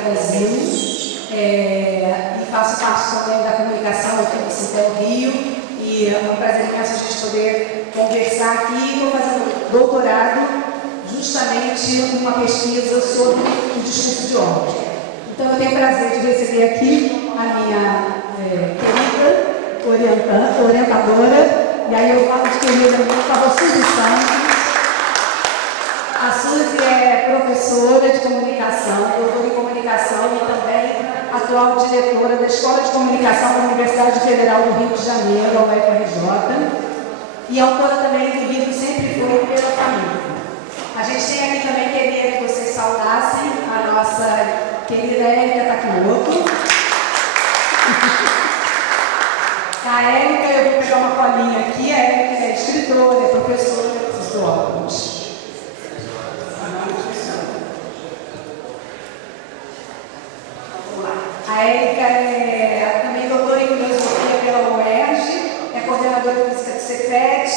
Brasil, e faço parte também da comunicação aqui no Sintel Rio, e é um prazer imenso a gente poder conversar aqui. Estou fazendo doutorado justamente numa pesquisa sobre o discurso de ódio. Então eu tenho o prazer de receber aqui a minha querida orientadora, e aí eu falo de querida, eu falo Suzy Santos. A Suzy é professora de comunicação, doutora em comunicação e também atual diretora da Escola de Comunicação da Universidade Federal do Rio de Janeiro, a UFRJ, e autora também do livro Sempre Foi pela Família. A gente tem aqui também, queria que vocês saudassem a nossa querida Érica Takimoto. A Érica, eu vou pegar uma colinha aqui, a Érica é escritora, é professora de sociólogos. A Érica é também doutora em filosofia pela UERJ, é coordenadora física do Cefet,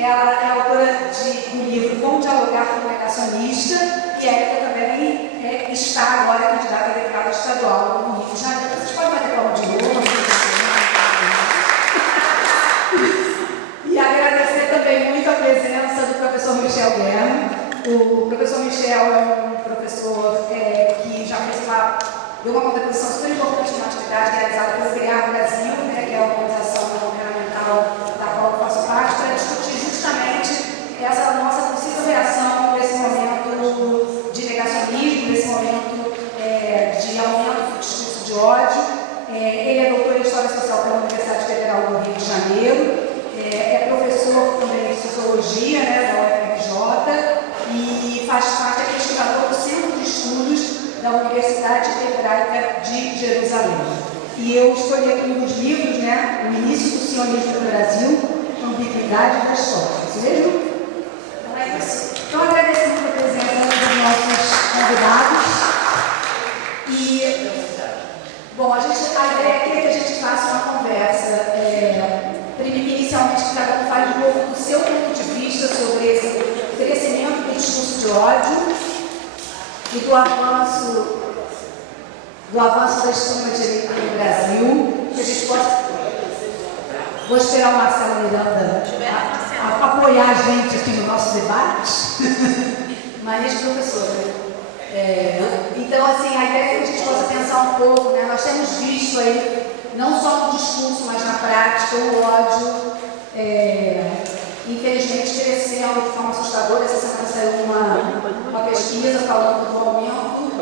ela é autora do livro Como Dialogar com o Negacionista, e a Érica também está agora candidata a deputada estadual no Rio de Janeiro. Vocês podem bater palma de novo? E agradecer também muito a presença do professor Michel Guerra. O professor Michel é um professor que já deu uma contribuição super importante na atividade realizada pelo CREAR Brasil, que é a organização não governamental da qual eu faço parte, para discutir justamente essa nossa possível reação nesse momento de negacionismo, nesse momento de aumento do discurso de ódio. Ele é doutor em História Social pela Universidade Federal do Rio de Janeiro, é professor também de Sociologia, da UFRJ, e faz parte, é pesquisador do Centro de Estudos da Universidade Hebraica de Jerusalém. E eu escolhi aqui um dos livros, O Início do Sionismo no Brasil, Ambiguidade da História. Isso mesmo? Então é isso. Então, agradecendo a presença dos nossos convidados. E, bom, a ideia aqui é que a gente faça uma conversa, inicialmente, que cada um fale um pouco do seu ponto de vista sobre esse crescimento do discurso de ódio e do avanço da extrema-direita no Brasil, que a gente possa... Vou esperar o Marcelo Miranda apoiar a gente aqui no nosso debate. Mas, professora, então, assim, a ideia é que a gente possa pensar um pouco, nós temos visto aí, não só no discurso, mas na prática, o ódio, infelizmente, crescendo de forma assustadora. Essa semana saiu uma pesquisa falando do aumento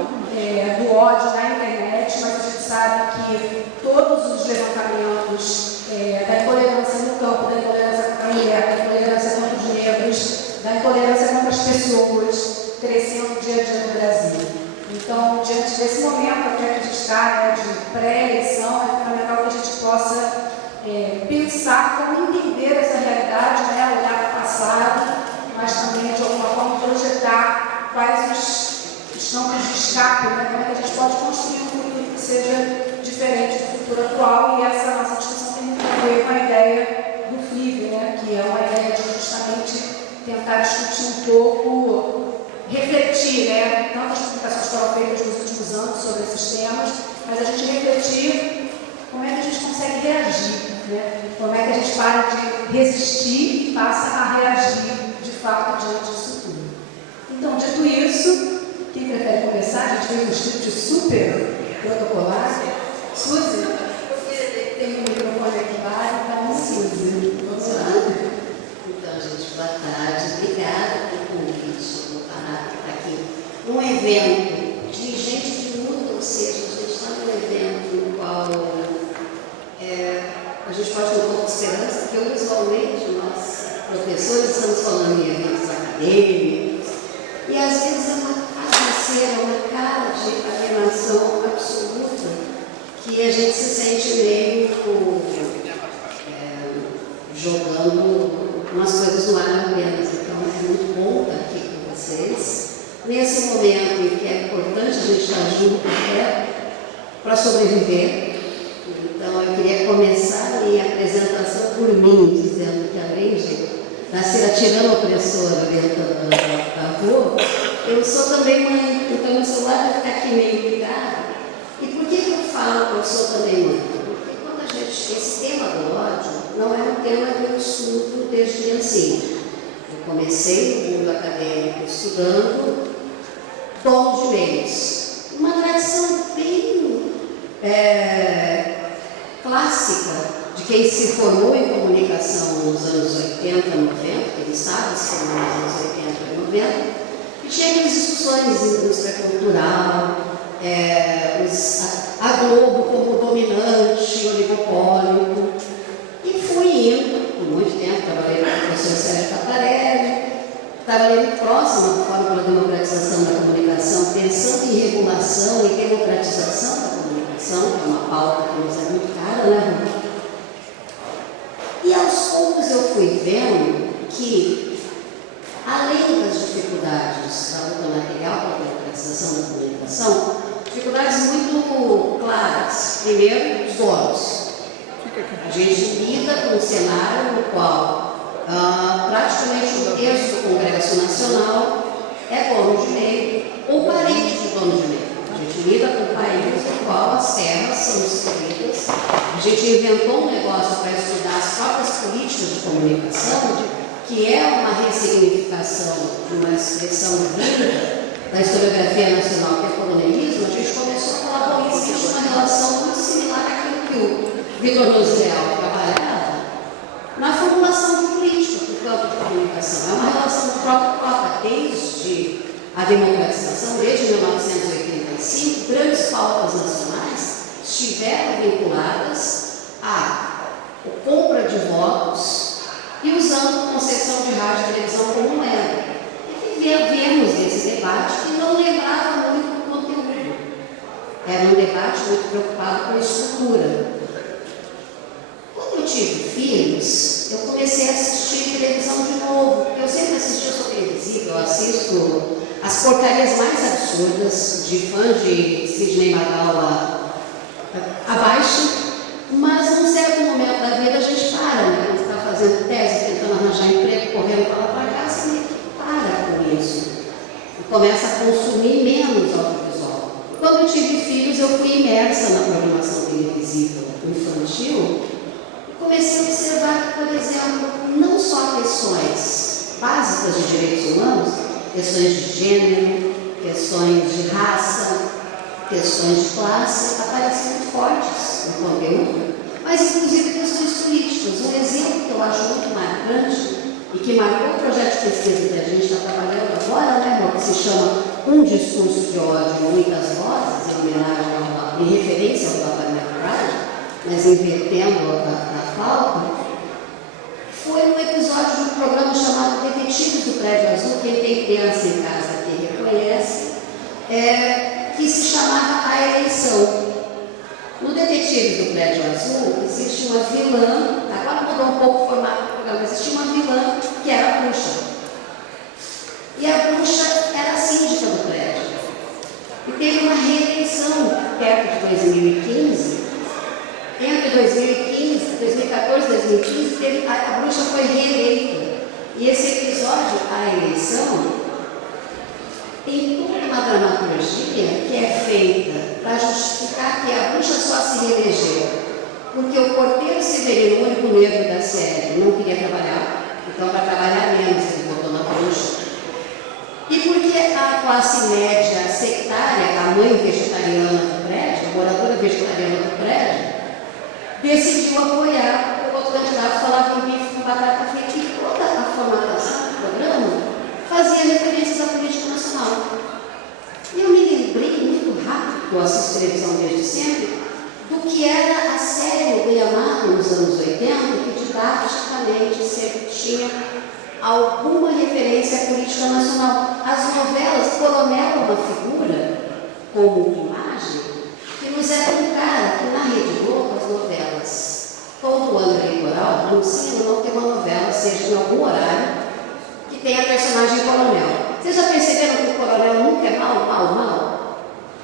do ódio na internet, mas a gente sabe que todos os levantamentos da intolerância no campo, da intolerância contra a mulher, da intolerância contra os negros, da intolerância contra as pessoas, crescendo dia a dia no Brasil. Então, diante desse momento até que a gente está, de pré-eleição, é fundamental que a gente possa pensar como entender essa realidade, olhar para o passado, mas também, de alguma forma, projetar quais os campos de escape, como é que a gente pode construir um futuro que seja diferente do futuro atual. E essa nossa discussão tem muito a ver com a ideia do FLIV, que é uma ideia de justamente tentar discutir um pouco, refletir, tantas publicações foram feitas nos últimos anos sobre esses temas, mas a gente refletir como é que a gente consegue reagir, como é que a gente para de resistir e passa a reagir de fato diante disso tudo. Então, dito isso, quem prefere começar? A gente fez um script super protocolar. Suzy, tem um microfone aqui embaixo, então, Suzy, vamos lá. Então, gente, boa tarde. Obrigada pelo convite. Vou parar para aqui. Um evento de gente de luta, ou seja, a gente está num evento no qual a gente pode ter um pouco de esperança, porque usualmente nós, professores, estamos falando em eventos acadêmicos, e às vezes é uma cara de alienação absoluta, que a gente se sente meio jogando umas coisas no ar apenas. Então é muito bom estar aqui com vocês, nesse momento em que é importante a gente estar junto para sobreviver. Então eu queria começar a minha apresentação por mim, dizendo que além de nascer atirando opressora orientando a rua, eu sou também mãe, então o celular vai ficar aqui meio ligado. comecei no mundo acadêmico estudando dom de meios. Uma tradição bem clássica de quem se formou em comunicação nos anos 80, 90, que estava se formando nos anos 80 e 90, e tinha aquelas discussões de indústria cultural, a Globo como dominante, oligopólico, e fui indo, por muito tempo, trabalhei com o professor Sérgio Taparelli, trabalhei muito próxima do Fórum pela Democratização da Comunicação, pensando em regulação e democratização da comunicação, que é uma pauta que nos é muito cara, né, Rui? E aos poucos eu fui vendo que, além das dificuldades da luta material para a democratização da comunicação, dificuldades muito claras. Primeiro, os donos. A gente lida com um cenário no qual praticamente um terço do Congresso Nacional é dono de meio ou parente de dono de meio. A gente lida com um país no qual as terras são distribuídas. A gente inventou um negócio para estudar as próprias políticas de comunicação, que é uma ressignificação de uma expressão vinda da historiografia nacional, que é o coronelismo. A gente começou a falar, bom, existe uma relação muito similar àquilo que o Vitor Rosleal trabalhava na formulação de política do campo de comunicação. É uma relação de troca-troca, desde a democratização, desde 1985, grandes pautas nacionais estiveram vinculadas à compra de votos e usando concessão de rádio e televisão como moeda. E viemos desse debate que não lembrava muito do conteúdo. Era um debate muito preocupado com a estrutura. Quando eu tive filhos, eu comecei a assistir televisão de novo, porque eu sempre assisti, eu sou televisiva, eu assisto as porcarias mais absurdas, de fã de Sidney Magal abaixo, mas num certo momento da vida a gente para, né? Quando está fazendo tese, tentando arranjar emprego, correndo para lá para cá, você meio que para com isso e começa a consumir menos audiovisual. Quando eu tive filhos, eu fui imersa na programação televisiva infantil e comecei a observar que, por exemplo, não só questões básicas de direitos humanos, questões de gênero, questões de raça, questões de classe aparecem muito fortes no conteúdo, mas inclusive questões políticas. Um exemplo que eu acho muito marcante e que marcou o projeto de pesquisa que a gente está trabalhando agora, né, amor, que se chama Um Discurso de Ódio, Muitas Vozes, em homenagem em referência ao Papa McBride, mas invertendo a pauta, foi um episódio de um programa chamado Detetives do Prédio Azul. Quem tem criança em casa aqui reconhece, que se chamava A Eleição. No Detetives do Prédio Azul existe uma vilã, agora mudou um pouco o formato do programa, existia uma vilã que era a bruxa. E a bruxa era a síndica do prédio. E teve uma reeleição perto de 2015. Entre 2014 e 2015, a bruxa foi reeleita. E esse episódio, A Eleição, tem toda uma dramaturgia que é feita para justificar que a bruxa só se reelegeu porque o porteiro Severino, o único negro da série, não queria trabalhar, então para trabalhar menos ele votou na bruxa. E porque a classe média sectária, a mãe vegetariana do prédio, a moradora vegetariana do prédio, decidiu apoiar o outro candidato, falava em bife com batata frita, e toda a formatação do programa fazia referências à política nacional. E eu me lembrei muito rápido, eu assisto televisão desde sempre, do que era a série do Yamaha nos anos 80, que didaticamente sempre tinha alguma referência à política nacional. As novelas, Coronel é uma figura, como imagem, que nos é tão cara que na Rede Globo as novelas, todo ano eleitoral, anunciam não ter uma novela, seja em algum horário, que tenha personagem coronel. Vocês já perceberam que o coronel nunca é mal?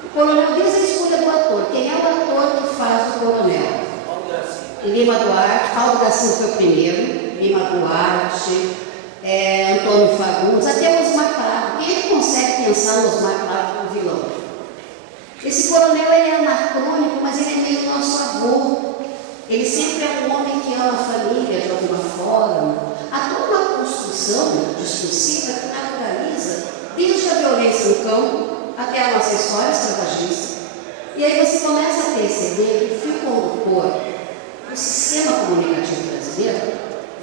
O coronel, desde a escolha do ator, quem é o ator que faz o coronel? Lima Duarte, Paulo da Silva foi o primeiro, Lima Duarte, Antônio Fagundes, até o Osmar Prado. Quem é que consegue pensar no Osmar Prado como vilão? Esse coronel, ele é anacrônico, mas ele é meio nosso avô. Ele sempre é um homem que ama a família de alguma forma. há toda uma construção discursiva que naturaliza desde a violência no campo até a nossa história escravagista. E aí você começa a perceber que o fio condutor do sistema comunicativo brasileiro,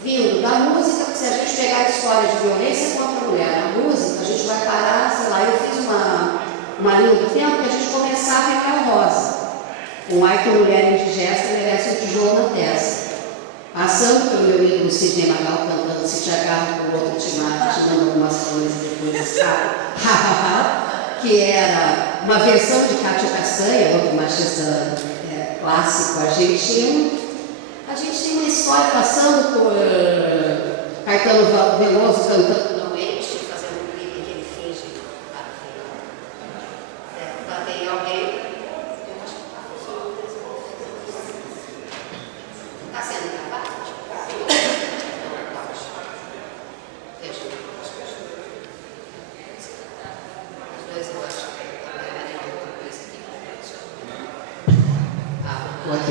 vindo da música, porque se a gente pegar a história de violência contra a mulher na música, a gente vai parar, sei lá, eu fiz uma linha do tempo que a gente começava em Raquel Rosa, com ai que mulher indigesta merece um tijolo na testa. Passando pelo meu ídolo Sidney Magal cantando Se Te Agarro com o Outro Te Mata, te dando algumas flores e depois escapa, que era uma versão de Cátia Castanha, outro machista clássico argentino. A gente tem uma história passando por Caetano Veloso cantando Não Enche, fazendo um clipe que ele finge bater em alguém. Está sendo gravado? Os dois eu acho que ok.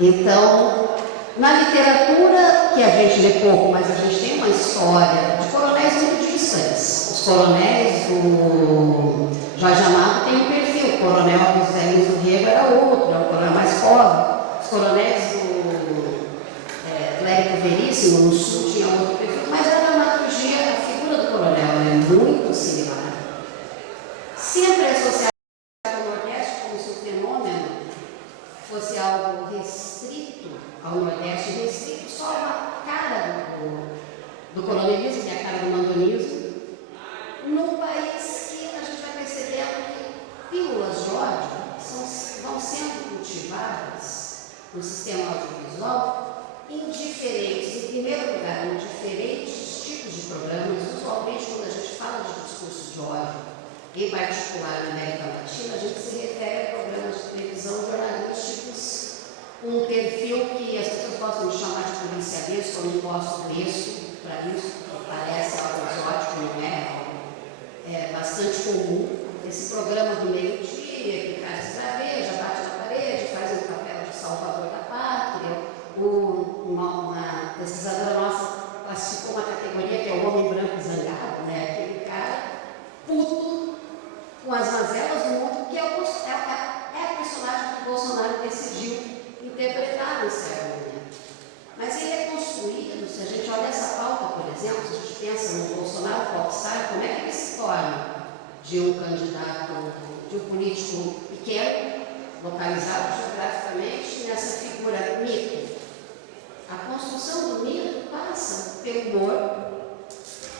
Então, na literatura, que a gente lê pouco, mas a gente tem uma história de coronéis muito distantes. Os coronéis do Jorge Amado têm um perfil. O coronel José Luiz do Rego era outro, é um coronel mais pobre. Os coronéis do Clérigo Veríssimo, no sul, tinham outro perfil, mas a dramaturgia, a figura do coronel é muito similar. Sempre associada ao Nordeste como se o fenômeno fosse algo restrito ao Nordeste, restrito só a cara do coronelismo, que é a cara do mandonismo, num país que a gente vai percebendo que pílulas de ódio vão sendo cultivadas no sistema audiovisual em diferentes, em primeiro lugar, em diferentes tipos de programas, usualmente quando a gente fala de discurso de ódio, em particular na América Latina, a gente se refere a programas de televisão jornalísticos, um perfil que as pessoas gostam de chamar de policialista, eu não gosto do texto para isso, porque parece algo exótico, não é bastante comum. Esse programa do meio-dia, que o cara escraveja, bate na parede, faz um papel de salvador da pátria. Uma pesquisadora nossa classificou uma categoria que é o homem branco zangado, né? Aquele cara puto com as mazelas do mundo, que é a personagem que o Bolsonaro decidiu interpretar no século XX. Mas ele é construído, se a gente olha essa pauta, por exemplo, se a gente pensa no Bolsonaro popstar, como é que ele se torna de um candidato, de um político pequeno, localizado geograficamente, nessa figura mito? A construção do mito passa pelo humor,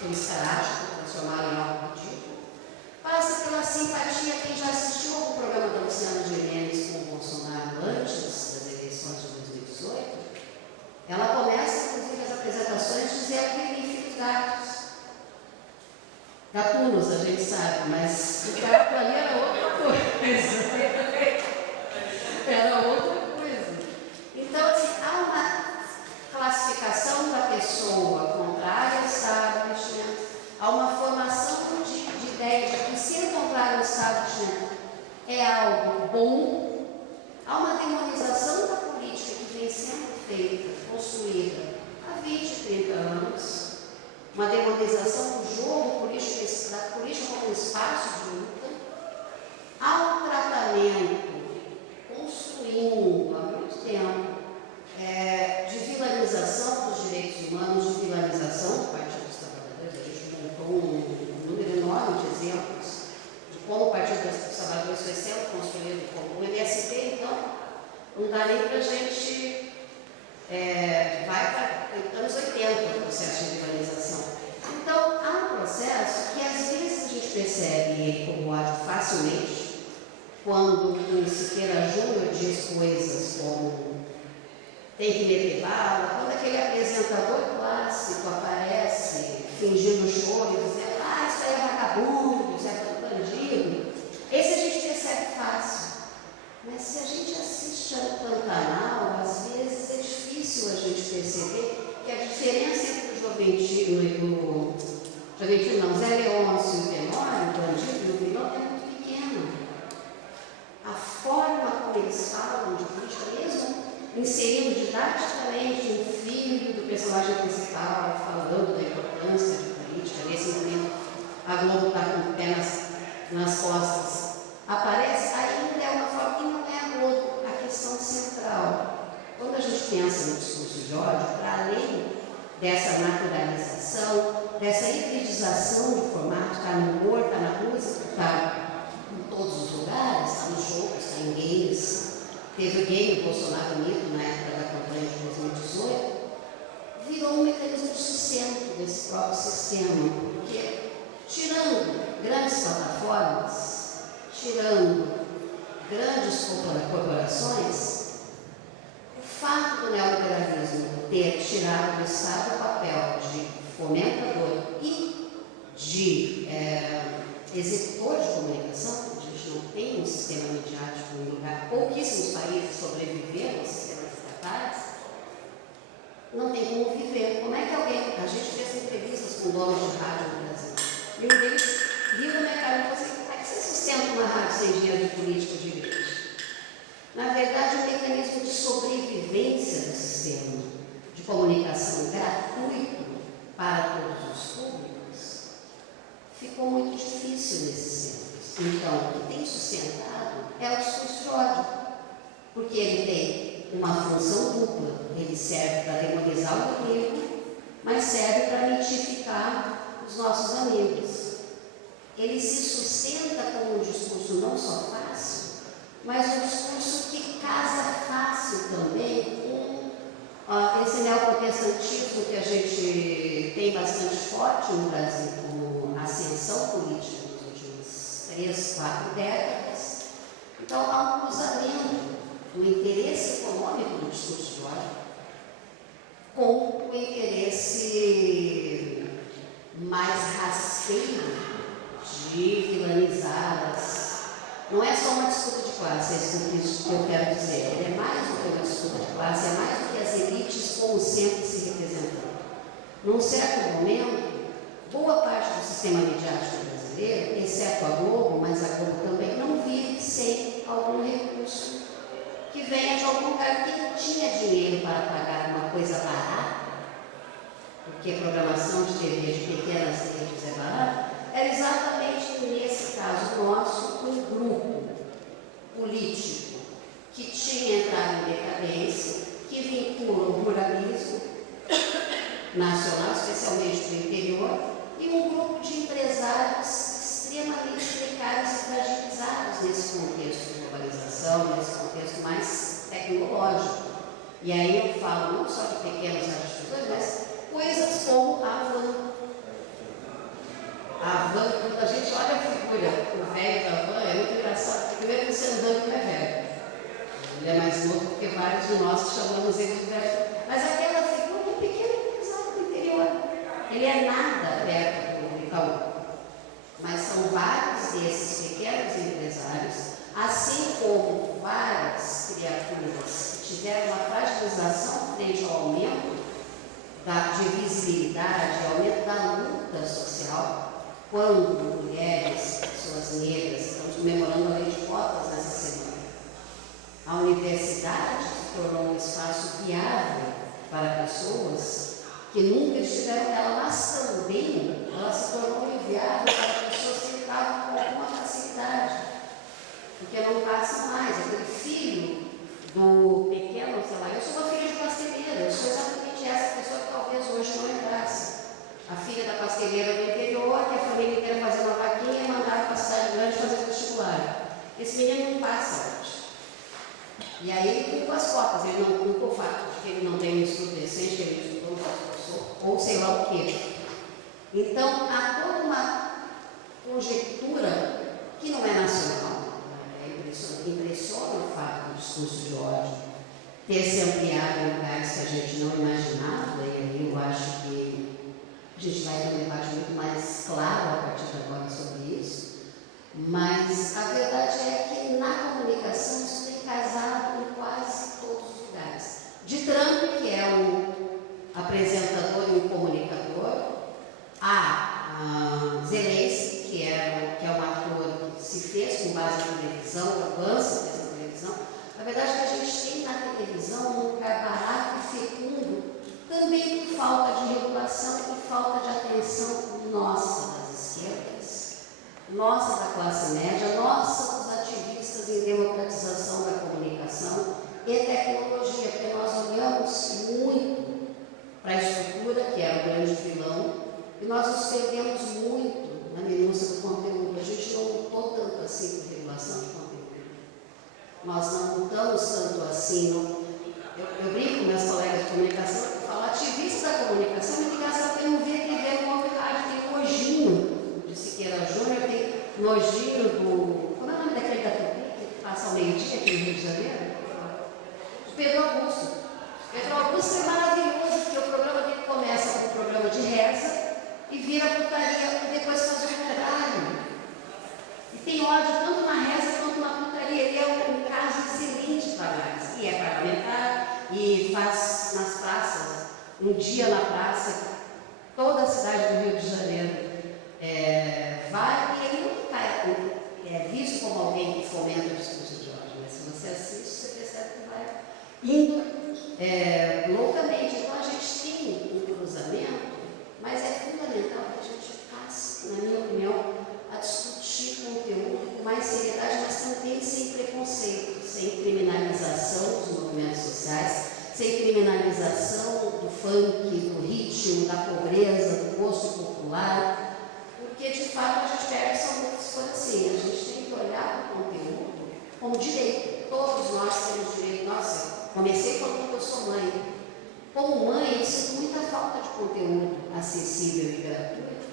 pelo escarático, transformado em algo ridículo, passa pela simpatia. Quem já assistiu ao programa da Luciana Gimenez com o Bolsonaro antes das eleições de 2018, ela começa, inclusive, as apresentações dizendo que ele tem filhos gatos. Gatunos, a gente sabe, mas o gato ali era outra coisa. Era outra coisa. Então, assim, há uma classificação da pessoa contrária ao establishment, há uma formação de ideia de que se encontrar no establishment é algo bom, há uma demonização da política que vem sendo feita, construída há 20, 30 anos, uma demonização do jogo político, da política como espaço de luta, há um tratamento construindo há muito tempo de vilanização dos direitos humanos, de vilanização do Partido dos Trabalhadores. A gente montou um número enorme de exemplos de como o Partido dos Trabalhadores foi sendo construído como o MST, então não dá nem para a gente vai para anos 80 o processo de vilanização. Então há um processo que às vezes a gente percebe ele como ódio facilmente, quando o Siqueira Júnior diz coisas como tem que meter bala, quando aquele apresentador clássico aparece fingindo choro e dizendo isso aí é vagabundo, isso é bandido, esse a gente percebe fácil. Mas se a gente assiste ao Pantanal, às vezes é difícil a gente perceber que a diferença entre o Joventino e o Joventino não, Zé Leôncio e o Tenório, o bandido e o vilão, é muito pequena. A forma como eles falam de política, mesmo inserindo didaticamente um filho do personagem principal, falando da importância de política. Nesse momento, a Globo está com o pé nas costas. Aparece, ainda é uma forma que não é a Globo a questão central. Quando a gente pensa no discurso de ódio, para além dessa naturalização, dessa hibridização de formato, está no humor, está na música, está em todos os lugares, está nos jogos, está em games. Teve o game do Bolsonaro Mito na época da campanha de 2018, virou um mecanismo de sustento desse próprio sistema, porque tirando grandes plataformas, tirando grandes corporações, o fato do neoliberalismo ter tirado do Estado o papel de fomentador e de executor de comunicação, a gente não tem um sistema midiático em lugar, pouquíssimos países sobreviveram aos sistemas estatais, não tem como viver. Como é que alguém, a gente fez entrevistas com donos de rádio no Brasil, e um deles viu na minha cara e falou assim: como é que você sustenta uma rádio sem dinheiro de político de igreja? Na verdade, um mecanismo de sobrevivência do sistema de comunicação gratuito para todos os públicos ficou muito difícil nesses tempos. Então, o que tem sustentado é o discurso de ódio, porque ele tem uma função dupla. Ele serve para demonizar o inimigo, mas serve para mitificar os nossos amigos. Ele se sustenta como um discurso não só fácil, mas um discurso que casa fácil também com esse neoprotestantismo que a gente tem bastante forte no Brasil, como ascensão política nos últimos 3, 4 décadas. Então, há um cruzamento do interesse econômico do discurso de ódio com o interesse mais rasteiro de vilanizar as... Não é só uma disputa de classe, é isso que eu quero dizer. Ele é mais do que uma disputa de classe, é mais do que as elites como sempre se representando. Num certo momento, boa parte do sistema midiático brasileiro, exceto a Globo, mas a Globo também, não vive sem algum recurso que venha de algum lugar. Quem tinha dinheiro para pagar uma coisa barata, porque a programação de TV de pequenas redes é barata, era exatamente nesse caso nosso um grupo político que tinha entrado em decadência, que vincula o ruralismo nacional, especialmente do interior, e um grupo de empresários extremamente precários e fragilizados nesse contexto de globalização, nesse contexto mais tecnológico. E aí eu falo não só de pequenas radiodifusões, mas coisas como a van. A van, quando a gente olha a figura, o velho da van, é muito engraçado, porque primeiro que você andando não é velho. Ele é mais novo do que vários de nós que chamamos ele de velho. Mas aquela figura é um pequeno empresário do interior. Ele é nada perto do Itaú. Mas são vários desses pequenos empresários, assim como várias criaturas que tiveram uma fragilização frente ao aumento de visibilidade, aumento da luta social, quando mulheres, pessoas negras, estamos comemorando a lei de cotas nessa semana. A universidade se tornou um espaço viável para pessoas que nunca estiveram nela, mas também ela se tornou inviável para pessoas que entravam com alguma facilidade, porque não passa mais. Aquele filho do pequeno, sei lá, eu sou uma filha de pasteleira, eu sou exatamente essa pessoa que talvez hoje não entrasse. A filha da pasteleira do interior, que a família inteira fazia uma vaquinha e mandava para a cidade grande fazer vestibular. Esse menino não passa hoje. E aí ele culpa as cotas, ele não culpa o fato de que ele não tem um estudo decente, que ele estudou ou sei lá o quê. Então há toda uma conjectura que não é nacional. Impressiona o fato do discurso de ódio ter se ampliado em lugares que a gente não imaginava, e aí eu acho que a gente vai ter um debate muito mais claro a partir de agora sobre isso, mas a verdade é que na comunicação isso tem casado em quase todos os lugares. De Trump, que é um apresentador e um comunicador, a Zelensky, que é um ator que se fez com base na televisão, o Avanço fez na televisão. Na verdade, o que a gente tem na televisão como um lugar barato e fecundo, também por falta de regulação e falta de atenção nossa das esquerdas, nossa da classe média, nossa dos ativistas em democratização da comunicação e tecnologia, porque nós olhamos muito para a estrutura, que era o grande vilão, e nós nos perdemos muito na minúcia do conteúdo. A gente não lutou tanto assim por regulação de conteúdo. Nós não lutamos tanto assim. Eu brinco com meus colegas de comunicação, eu falo, ativista da comunicação é muito engraçado, porque não vê TV no Novo Rádio, tem nojinho de Siqueira Júnior, tem nojinho do... Como é o nome daquele da Tupi, que passa ao meio-dia aqui no Rio de Janeiro? O Pedro Augusto. Pedro Augusto é maravilhoso, porque o programa dele começa com um programa de reza e vira putaria e depois faz o contrário. E tem ódio tanto na reza quanto na putaria. Ele é um caso excelente para análise. E é parlamentar e faz nas praças, um dia na praça, toda a cidade do Rio de Janeiro vai, e ele não é visto como alguém que fomenta o discurso de ódio, mas se você assiste, você percebe que vai indo loucamente. Então a gente tem um cruzamento, mas é fundamental que a gente passe, na minha opinião, a discutir conteúdo com mais seriedade, mas também sem preconceito, sem criminalização dos movimentos sociais, sem criminalização do funk, do ritmo, da pobreza, do gosto popular, porque de fato a gente perde são muitas coisas assim. A gente tem que olhar para o conteúdo como direito. Todos nós temos direito. Nossa, comecei falando que eu sou mãe. Como mãe, eu sinto muita falta de conteúdo acessível e gratuito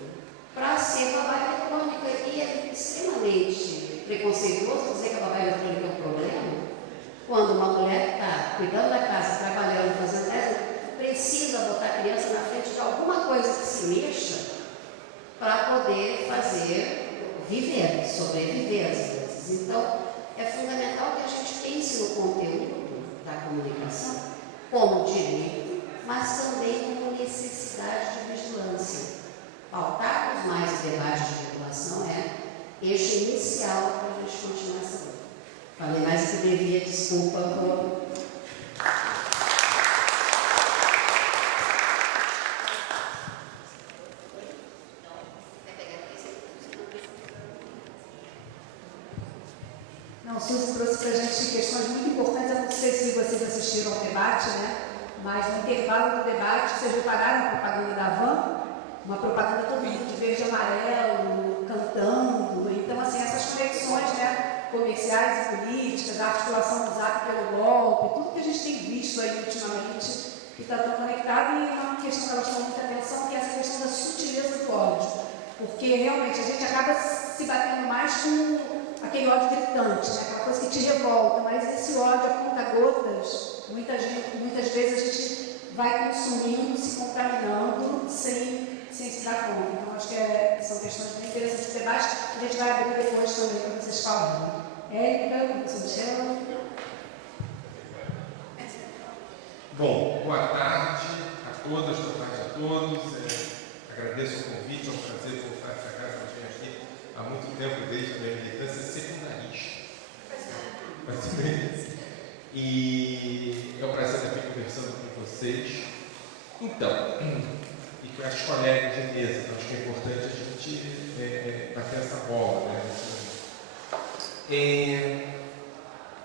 para ser babá eletrônica. E é extremamente preconceituoso dizer que a babá eletrônica é um problema, quando uma mulher que está cuidando da casa, trabalhando, fazendo tese, precisa botar a criança na frente de alguma coisa que se mexa para poder viver, sobreviver às vezes. Então, é fundamental que a gente pense no conteúdo da comunicação como direito, mas também como necessidade de vigilância. Pautarmos mais o debate de regulação é eixo inicial para a gente continuar essa luta. Falei mais que devia, desculpa. Não, Suzy trouxe para a gente questões muito importantes. Eu não sei se vocês assistiram ao debate, né? Mas no intervalo do debate, vocês repararam a propaganda da Van? Uma propaganda todo mundo de verde e amarelo, cantando. Então, assim, essas conexões, né, comerciais e políticas, a articulação do Zap pelo golpe, tudo que a gente tem visto aí ultimamente, que está tão conectado, e uma questão que elas chamam muita atenção, que é essa questão da sutileza do ódio. Porque, realmente, a gente acaba se batendo mais com aquele ódio gritante, né? Aquela coisa que te revolta, mas esse ódio a conta-gotas, muitas vezes a gente vai consumindo, se contaminando, sem se dar conta. Então, acho que são questões bem interessantes de debate, que a gente vai abrir depois também para vocês falarem. Érica, professor Michel. Bom, boa tarde a todas, boa tarde a todos. Agradeço o convite, é um prazer voltar a essa casa que eu aqui há muito tempo, desde a minha militância secundarista. E é um prazer estar aqui conversando com vocês. Então, e com as colegas de mesa, então acho que é importante a gente bater essa bola, né?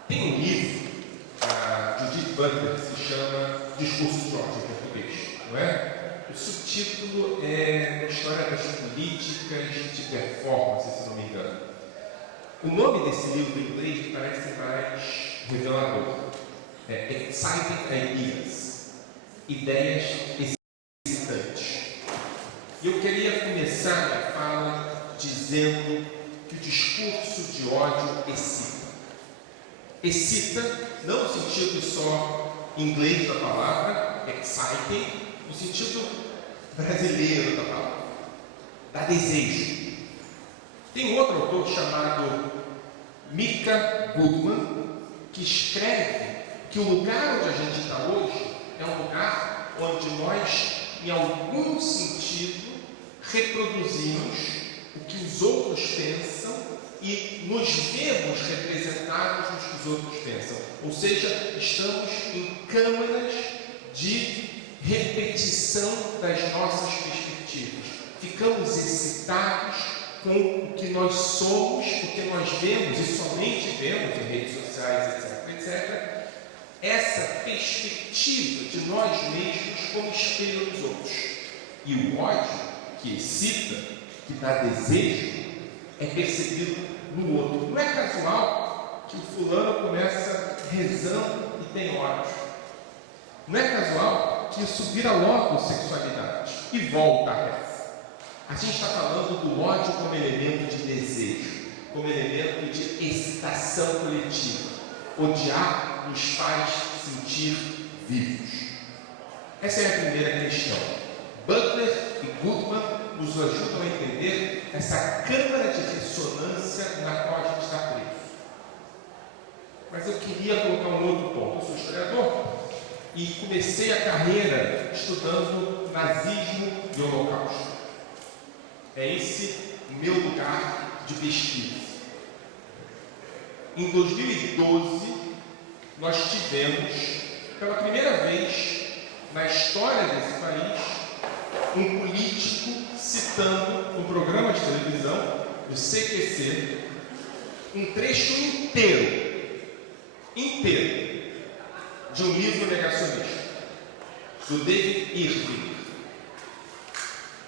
Tem um livro da Judith Butler que se chama Discurso de ódio em português, não é? O subtítulo é A História das Políticas de Performance, se não me engano. O nome desse livro em inglês me parece mais revelador. Exciting Ideas, ideias excitantes. E eu queria começar minha fala dizendo que o discurso de ódio excita. Excita, não no sentido só inglês da palavra, exciting, no sentido brasileiro da palavra, dá desejo. Tem um outro autor chamado Micah Goodman, que escreve que o lugar onde a gente está hoje é um lugar onde nós, em algum sentido, reproduzimos o que os outros pensam e nos vemos representados nos que os os outros pensam. Ou seja, estamos em câmaras de repetição das nossas perspectivas. Ficamos excitados com o que nós somos, o que nós vemos e somente vemos em redes sociais, etc. Essa perspectiva de nós mesmos como espelho dos outros. E o ódio que excita, que dá desejo, é percebido no outro. Não é casual que o fulano começa rezando e tem ódio. Não é casual que isso vira logo sexualidade e volta a reza. A gente está falando do ódio como elemento de desejo, como elemento de excitação coletiva. Odiar nos faz sentir vivos. Essa é a primeira questão. Butler e Goodman nos ajudam a entender essa câmara de ressonância na qual a gente está preso. Mas eu queria colocar um outro ponto. Eu sou historiador e comecei a carreira estudando nazismo e holocausto. É esse o meu lugar de pesquisa. Em 2012, nós tivemos, pela primeira vez na história desse país, um político citando um programa de televisão, do CQC, um trecho inteiro, de um livro negacionista, do David Irving.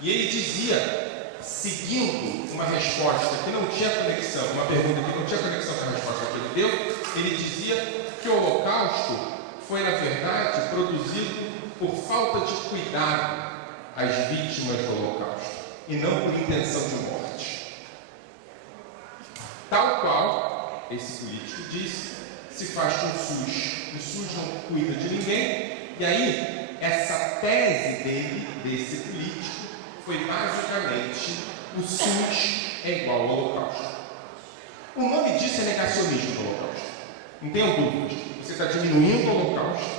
E ele dizia, seguindo uma resposta que não tinha conexão, uma pergunta que não tinha conexão com a resposta que ele deu, ele dizia que o Holocausto foi, na verdade, produzido por falta de cuidado às vítimas do Holocausto, e não por intenção de morte. Tal qual, esse político disse, se faz com o SUS. O SUS não cuida de ninguém, e aí, essa tese dele, desse político, foi basicamente o SUS é igual ao Holocausto. O nome disso é negacionismo do Holocausto. Não tenho dúvidas. Você está diminuindo o Holocausto,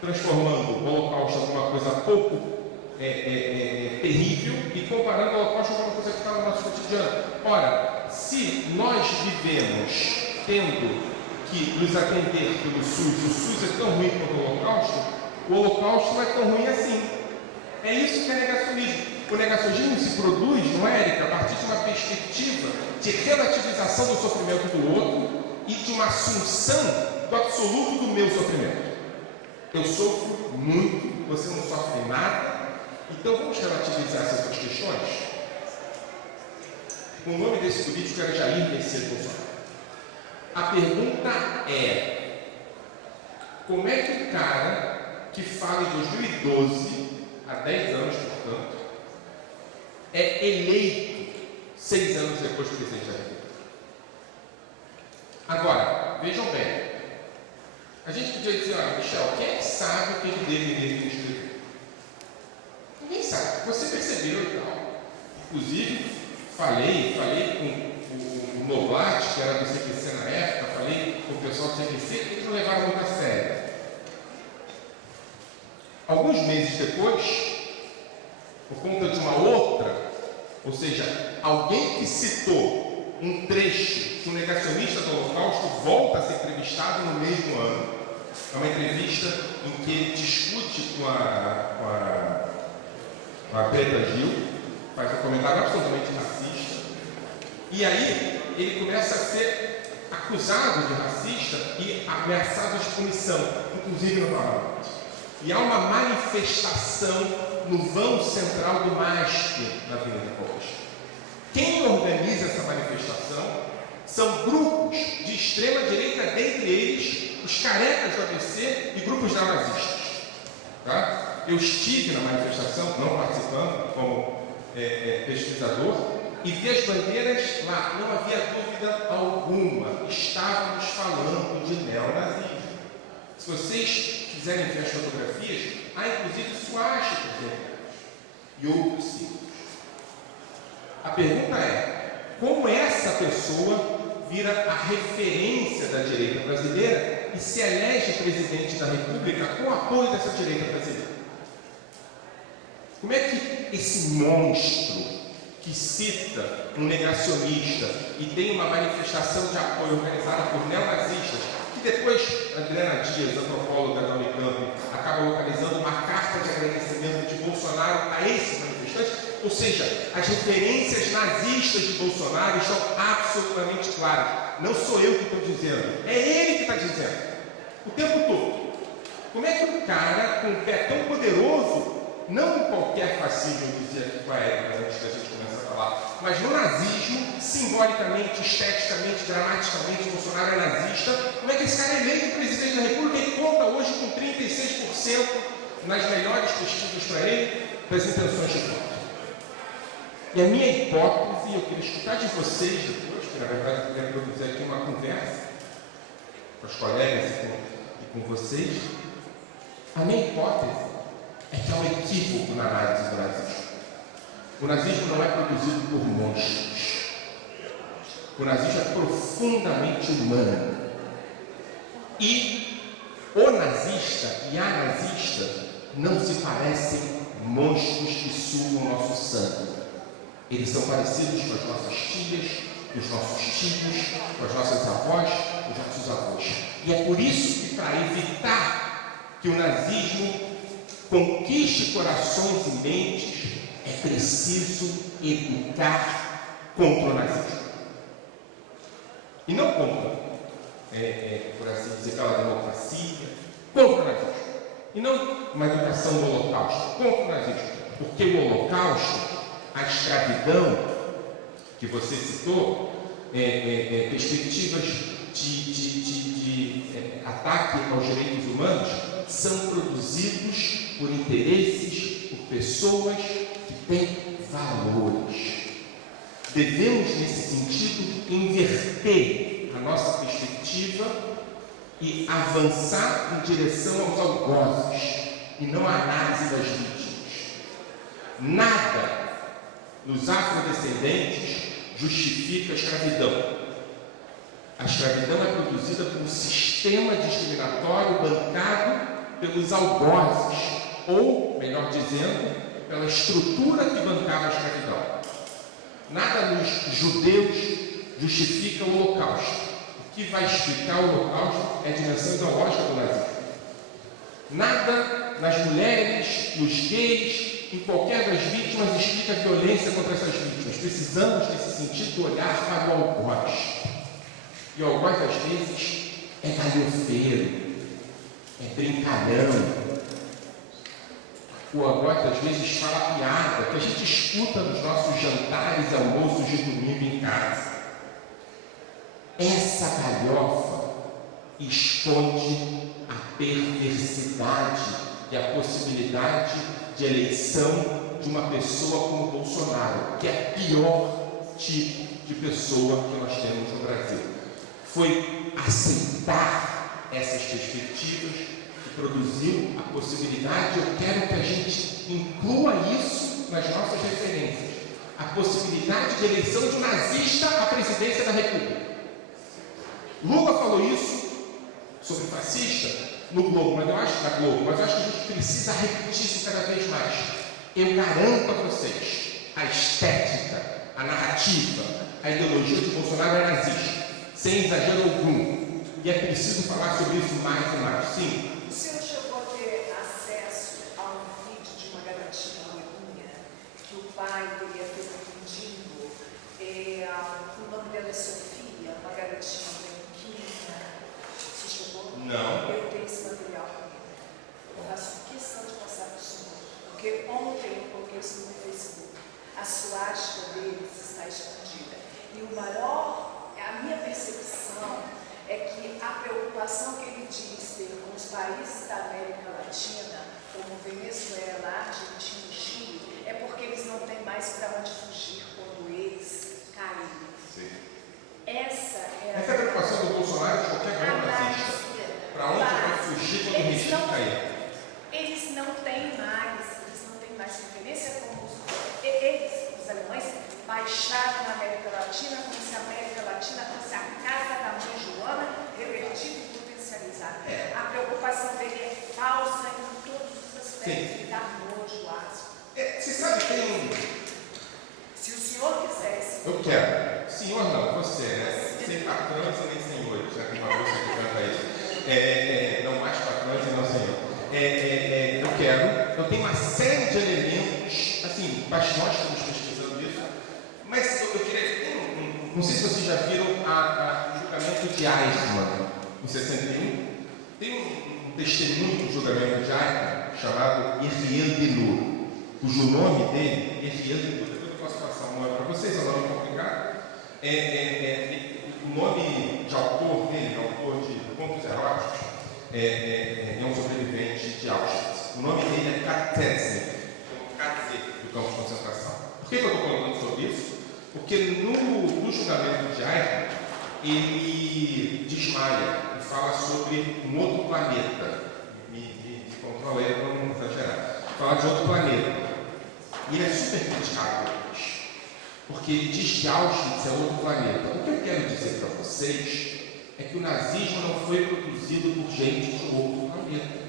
transformando o Holocausto em alguma coisa pouco terrível e comparando o Holocausto com alguma coisa que está no nosso cotidiano. Ora, se nós vivemos tendo que nos atender pelo SUS, o SUS é tão ruim quanto o Holocausto não é tão ruim assim. É isso que é negacionismo. O negacionismo se produz, não é, Érica, a partir de uma perspectiva de relativização do sofrimento do outro e de uma assunção do absoluto do meu sofrimento. Eu sofro muito, você não sofre nada, então vamos relativizar essas duas questões? O nome desse político era Jair Messias Bolsonaro. A pergunta é: como é que o cara que fala em 2012, há 10 anos, portanto, é eleito 6 anos depois do presidente da República? Agora, vejam bem, a gente podia dizer, olha, Michel, quem é que sabe o que ele deve escrever? Ninguém sabe, você percebeu e tal. Inclusive, falei com o Noblat, que era do CQC na época, falei com o pessoal do CQC, eles não levaram muito a sério. Alguns meses depois, por conta de uma outra, ou seja, alguém que citou um trecho que um negacionista do Holocausto volta a ser entrevistado no mesmo ano. É uma entrevista em que ele discute com a Preta Gil, faz um comentário absolutamente racista, e aí ele começa a ser acusado de racista e ameaçado de punição, inclusive no parlamento. E há uma manifestação no vão central do MASP, na Avenida Paulista. Quem organiza essa manifestação são grupos de extrema-direita, dentre eles os carecas do ABC e grupos neonazistas. Tá? Eu estive na manifestação, não participando, como pesquisador, e vi as bandeiras lá, não havia dúvida alguma, estávamos falando de neonazismo. Se vocês quiserem ver as fotografias, há inclusive suásticas e outros símbolos. A pergunta é: como essa pessoa vira a referência da direita brasileira e se elege presidente da República com o apoio dessa direita brasileira? Como é que esse monstro que cita um negacionista e tem uma manifestação de apoio organizada por neonazistas, que Depois, Adriana Dias, antropóloga da Unicamp, acaba localizando uma carta de agradecimento de Bolsonaro a esses manifestantes. Ou seja, as referências nazistas de Bolsonaro estão absolutamente claras. Não sou eu que estou dizendo, é ele que está dizendo. O tempo todo. Como é que um cara com um pé tão poderoso, não em qualquer fascismo, eu dizia aqui com a Érica, antes da gente começar a falar, mas no nazismo, simbolicamente, esteticamente, dramaticamente, Bolsonaro é nazista, como é que esse cara é eleito presidente da República e conta hoje com 36% nas melhores pesquisas para ele, das intenções de voto? E a minha hipótese, eu queria escutar de vocês depois, que na verdade eu queria produzir aqui uma conversa com os colegas e com vocês. A minha hipótese é que há um equívoco na análise do nazismo. O nazismo não é produzido por monstros. O nazismo é profundamente humano. E o nazista e a nazista não se parecem monstros que sugam o nosso sangue. Eles são parecidos com as nossas tias, com os nossos tios, com as nossas avós, com os nossos avós. E é por isso que, para evitar que o nazismo conquiste corações e mentes, é preciso educar contra o nazismo. E não contra, por assim dizer, pela democracia, contra o nazismo. E não uma educação do Holocausto, contra o nazismo. Porque o Holocausto, a escravidão, que você citou, perspectivas de ataque aos direitos humanos, são produzidos por interesses, por pessoas que têm valores. Devemos, nesse sentido, inverter a nossa perspectiva e avançar em direção aos algozes e não à análise das vítimas. Nada nos afrodescendentes justifica a escravidão. A escravidão é produzida por um sistema discriminatório bancado pelos algozes, ou, melhor dizendo, pela estrutura que bancava a escravidão. Nada nos judeus justifica o Holocausto. O que vai explicar o Holocausto é a dimensão ideológica do nazismo. Nada nas mulheres, nos gays, em qualquer das vítimas explica a violência contra essas vítimas. Precisamos, nesse sentido, olhar para o algoz. E o algoz, às vezes, é galhofeiro, é brincalhão. O algoz, às vezes, fala piada que a gente escuta nos nossos jantares e almoços de domingo em casa. Essa galhofa esconde a perversidade e a possibilidade de eleição de uma pessoa como Bolsonaro, que é o pior tipo de pessoa que nós temos no Brasil. Foi aceitar essas perspectivas que produziu a possibilidade, eu quero que a gente inclua isso nas nossas referências, a possibilidade de eleição de um nazista à presidência da República. Lula falou isso sobre fascista no Globo, mas eu acho que a gente precisa repetir isso cada vez mais. Eu garanto a vocês, a estética, a narrativa, a ideologia de Bolsonaro é nazista, sem exagero algum. E é preciso falar sobre isso mais e mais. Sim. O senhor chegou a ter acesso a um vídeo de uma garotinha loirinha que o pai teria ter confundido? O nome dela é Sofia, uma garotinha branquinha. Você chegou? Não. Eu tenho esse material comigo. Eu faço questão de passar para o senhor. Porque ontem eu coloquei isso no Facebook. A suástica deles está escondida. E a minha percepção é que a preocupação que ele diz ter com os países da América Latina, como Venezuela, Argentina e Chile, é porque eles não têm mais para onde fugir quando eles caírem. Sim. Essa é a preocupação do Bolsonaro de qualquer governo nazista. Para onde vai fugir quando o regime cair? Eles não têm mais referência como os alemães baixaram na América Latina como se a América Latina fosse a casa da mãe Joana, revertida e potencializada. A preocupação dele é falsa em todos os aspectos. Ele dá nojo, asco. Você sabe, tem um... Se o senhor quisesse... Eu quero. Senhor não, você, né? Sem patrões e nem senhores, né? Com uma moça que canta aí. Não mais patrões e não senhor. Eu tenho uma série de elementos, assim, mas nós estamos pesquisando isso, mas eu queria dizer, não sei se vocês já viram o julgamento de Eichmann, em 61. Tem um testemunho do julgamento de Eichmann chamado Henriel Delur, cujo nome dele, Henriel Delur, depois eu posso passar um nome para vocês, é um nome complicado. O nome de autor dele, autor de Contos Eróticos, é um sobrevivente de Auschwitz. O nome dele é Katzek, do campo de concentração. Por que eu estou falando sobre isso? Porque no julgamento de Eichmann, ele desmaia e fala sobre um outro planeta. Me controlei para não exagerar. Fala de outro planeta. E ele é super criticado por isso. Porque ele diz que Auschwitz é outro planeta. O que eu quero dizer para vocês é que o nazismo não foi produzido por gente de outro planeta.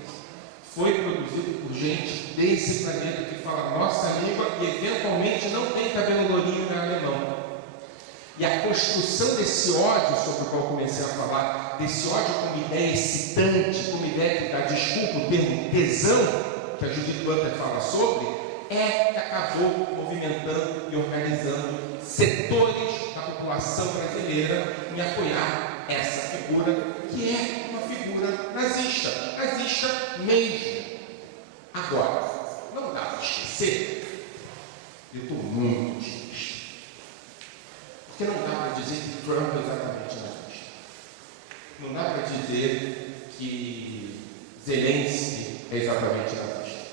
Foi produzido por gente desse planeta que fala a nossa língua e eventualmente não tem cabelo lourinho em alemão. E a construção desse ódio sobre o qual eu comecei a falar, desse ódio como ideia excitante, como ideia que dá, desculpa o termo tesão, que a Judith Butler fala sobre, é que acabou movimentando e organizando setores da população brasileira em apoiar essa figura, que é uma figura nazista mesmo. Agora, não dá para esquecer, eu estou muito otimista, porque não dá para dizer que Trump é exatamente nazista. Não dá para dizer que Zelensky é exatamente nazista.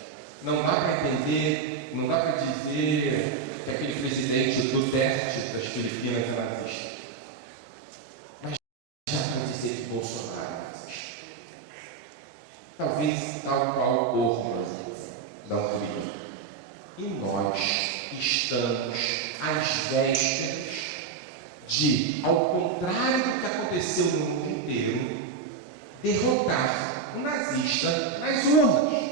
Não dá para entender, não dá para dizer que aquele presidente Duterte das Filipinas é nazista. Mas já para dizer que Bolsonaro é nazista. Talvez tal qual Orban da Hungria. E nós estamos às vésperas de, ao contrário do que aconteceu no mundo inteiro, derrotar o nazista nas urnas.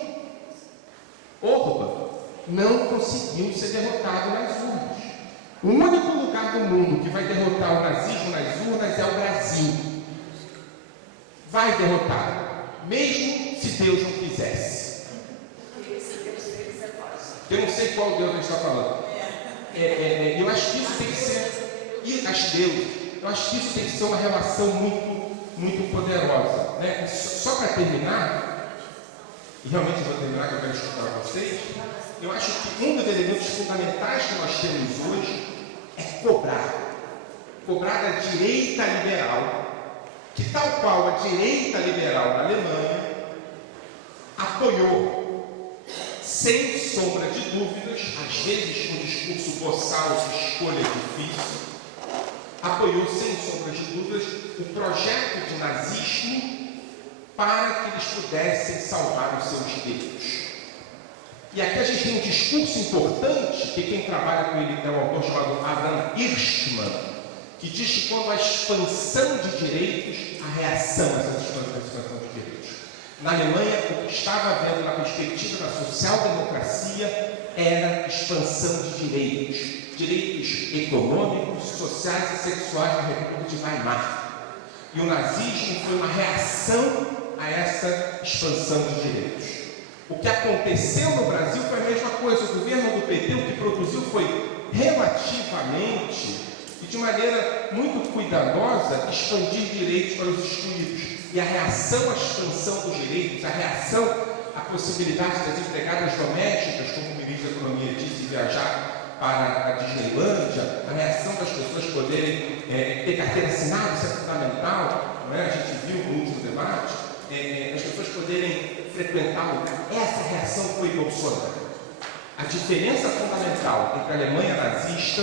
Orban não conseguiu ser derrotado nas urnas. O único lugar do mundo que vai derrotar o nazismo nas urnas é o Brasil. Vai derrotar, mesmo se Deus não quisesse. Eu não sei qual Deus ele está falando. Eu acho que isso tem que ser. Eu acho que isso tem que ser uma relação muito poderosa. Né? Só para terminar. E realmente eu vou terminar, que eu quero escutar vocês. Eu acho que um dos elementos fundamentais que nós temos hoje é cobrar. Cobrar da direita liberal, que tal qual a direita liberal da Alemanha apoiou, sem sombra de dúvidas, às vezes com discurso boçal de escolha difícil, apoiou sem sombra de dúvidas o projeto de nazismo para que eles pudessem salvar os seus direitos. E aqui a gente tem um discurso importante, que quem trabalha com ele é um autor chamado Adam Hirschman, que diz que quando a expansão de direitos, a reação a essa expansão de direitos. Na Alemanha, o que estava havendo na perspectiva da social-democracia era expansão de direitos econômicos, sociais e sexuais na República de Weimar. E o nazismo foi uma reação a essa expansão de direitos. O que aconteceu no Brasil foi a mesma coisa. O governo do PT, o que produziu foi relativamente e de maneira muito cuidadosa expandir direitos para os excluídos. E a reação à expansão dos direitos, a reação à possibilidade das empregadas domésticas, como o ministro da Economia disse, viajar para a Disneylândia, a reação das pessoas poderem ter carteira assinada, isso é fundamental, não é? A gente viu no último debate, as pessoas poderem frequentar o lugar. Essa reação foi Bolsonaro. A diferença fundamental entre a Alemanha nazista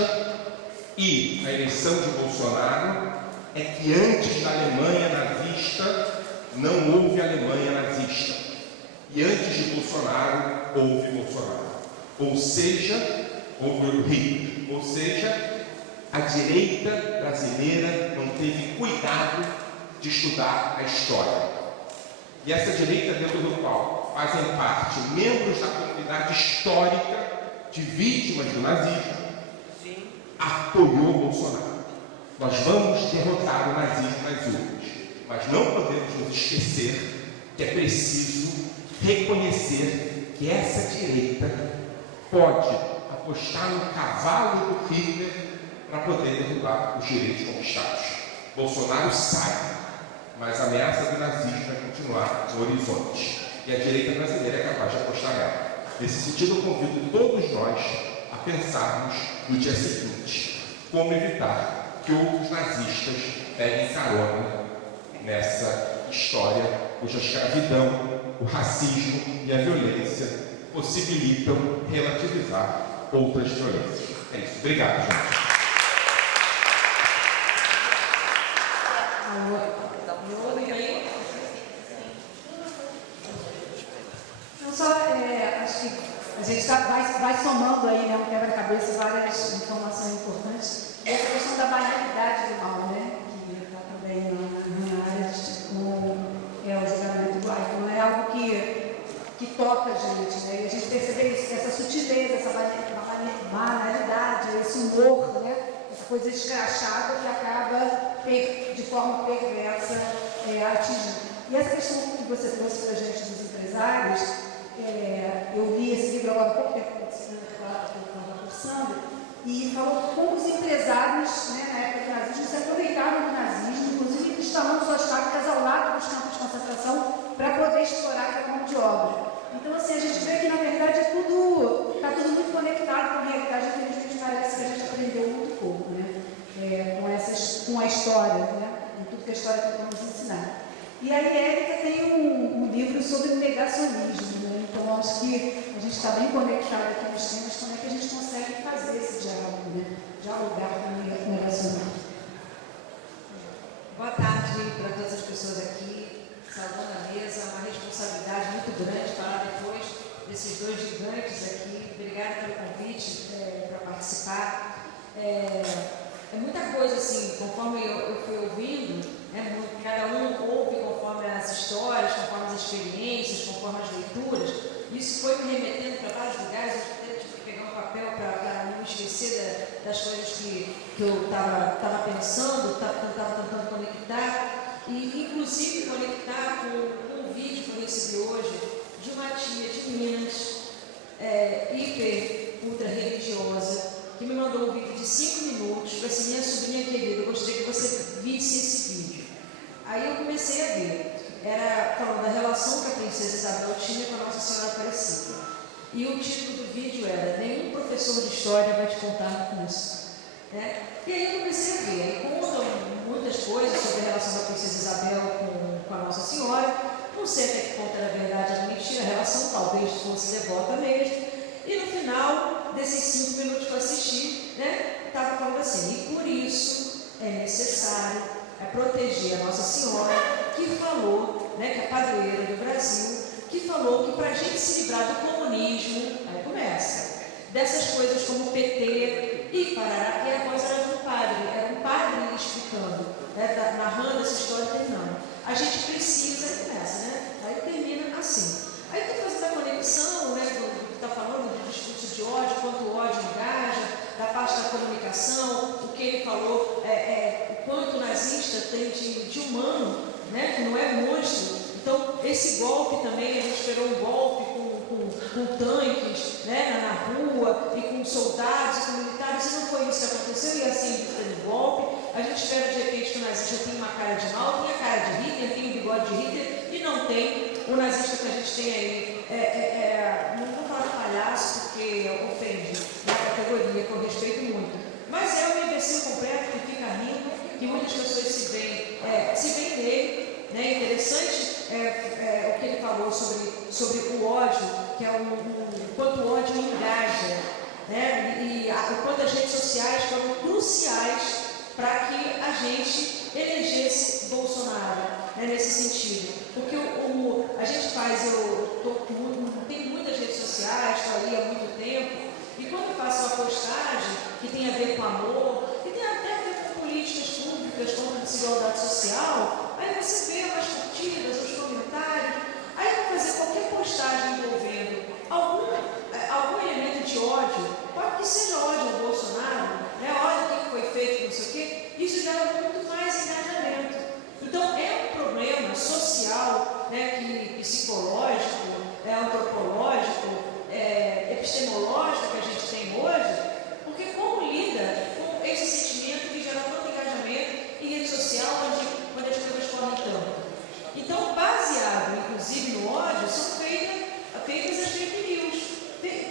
e a eleição de Bolsonaro é que antes da Alemanha nazista não houve Alemanha nazista. E antes de Bolsonaro, houve Bolsonaro. Ou seja, houve o Hitler. Ou seja, a direita brasileira não teve cuidado de estudar a história. E essa direita dentro do qual fazem parte membros da comunidade histórica de vítimas do nazismo, apoiou Bolsonaro. Nós vamos derrotar o nazismo nas urnas, mas não podemos nos esquecer que é preciso reconhecer que essa direita pode apostar no cavalo do Hitler para poder derrubar os direitos conquistados. Bolsonaro sai, mas a ameaça do nazismo vai continuar no horizonte. E a direita brasileira é capaz de apostar nela. Nesse sentido, eu convido todos nós a pensarmos no dia seguinte como evitar que outros nazistas peguem carona nessa história cuja escravidão, o racismo e a violência possibilitam relativizar outras violências. É isso. Obrigado, gente. Não só, acho que a gente vai somando aí, né, um quebra-cabeça, várias informações importantes. Essa questão da banalidade do mal, né, que está também na área como o julgamento do Eichmann, é algo que toca a gente, né, e a gente percebe isso, essa sutileza, essa banalidade, esse humor, né, essa coisa escrachada que acaba de forma perversa atingindo. E essa questão que você trouxe para a gente dos empresários, eu li esse livro agora há pouco tempo, que eu estava conversando, e falou como os empresários, né, na época do nazismo, se aproveitaram do nazismo, inclusive instalando suas fábricas ao lado dos campos de concentração para poder explorar aquela mão de obra. Então, assim, a gente vê que, na verdade, está tudo muito conectado com a realidade, infelizmente parece que a gente aprendeu muito pouco, né, com a história, né, com tudo que a história tem para nos ensinar. E a Érica tem um livro sobre negacionismo, né? Então acho que a gente está bem conectado aqui nos temas, como é que a gente consegue fazer esse diálogo, né? Dialogar com o negacionismo. Boa tarde para todas as pessoas aqui, saudando a mesa, uma responsabilidade muito grande falar depois desses dois gigantes aqui. Obrigada pelo convite para participar. É muita coisa assim, conforme eu fui ouvindo, cada um ouve conforme as histórias, conforme as experiências, conforme as leituras. Isso foi me remetendo para vários lugares. Eu tive que pegar um papel para não esquecer das coisas que eu estava pensando, estava tentando conectar, e inclusive conectar com um vídeo que eu recebi hoje de uma tia de Minas, hiper, ultra religiosa, que me mandou um vídeo de 5 minutos para assim: minha sobrinha querida, eu gostaria que você visse esse vídeo. Aí eu comecei a ver, era falando da relação que a princesa Isabel tinha com a Nossa Senhora Aparecida. E o título do vídeo era: nenhum professor de história vai te contar isso. Né? E aí eu comecei a ver, aí contam muitas coisas sobre a relação da princesa Isabel com a Nossa Senhora. Não sei até que ponto era verdade ou mentira, a relação talvez fosse devota mesmo. E no final desses 5 minutos que eu assisti, estava falando assim: e por isso é necessário proteger a Nossa Senhora, que falou, que é a padroeira do Brasil, que falou que para a gente se livrar do comunismo, aí começa, dessas coisas como o PT e parará, e a voz era um padre explicando, narrando essa história, terminando. A gente precisa, aí começa, aí termina assim. Aí estou fazendo a conexão, do que está falando, do discurso de ódio, quanto o ódio engaja, da parte da comunicação, o que ele falou, o quanto o nazista tem de humano, que não é monstro. Então, esse golpe também, a gente esperou um golpe com tanques na rua, e com soldados, com militares, e não foi isso que aconteceu, e assim teve um golpe. A gente espera de repente que o nazista tenha uma cara de mal, tem a cara de Hitler, tem o bigode de Hitler, e não tem o nazista que a gente tem aí. Não vou falar de palhaço, porque ofende na categoria, que eu respeito muito, mas é um imbecil completo que fica rindo, que muitas pessoas se veem nele. Interessante o que ele falou sobre o ódio, que é o quanto o ódio engaja, e o quanto as redes sociais foram cruciais para que a gente elegesse Bolsonaro, nesse sentido. Porque a gente tenho muitas redes sociais, estou ali há muito tempo, e quando eu faço uma postagem que tem a ver com amor, que tem até a ver com políticas públicas contra a desigualdade social, aí você vê as curtidas, os comentários. Aí eu vou fazer qualquer postagem envolvendo algum elemento de ódio, pode que seja ódio ao Bolsonaro, ódio ao que foi feito, não sei o quê, isso gera muito mais engajamento. Então é um problema social, que psicológico, antropológico, epistemológico que a gente tem hoje, porque como lida com esse sentimento que gera tanto engajamento em rede social, onde as coisas correm tanto. Então, baseado, inclusive, no ódio, são feitas as fake news.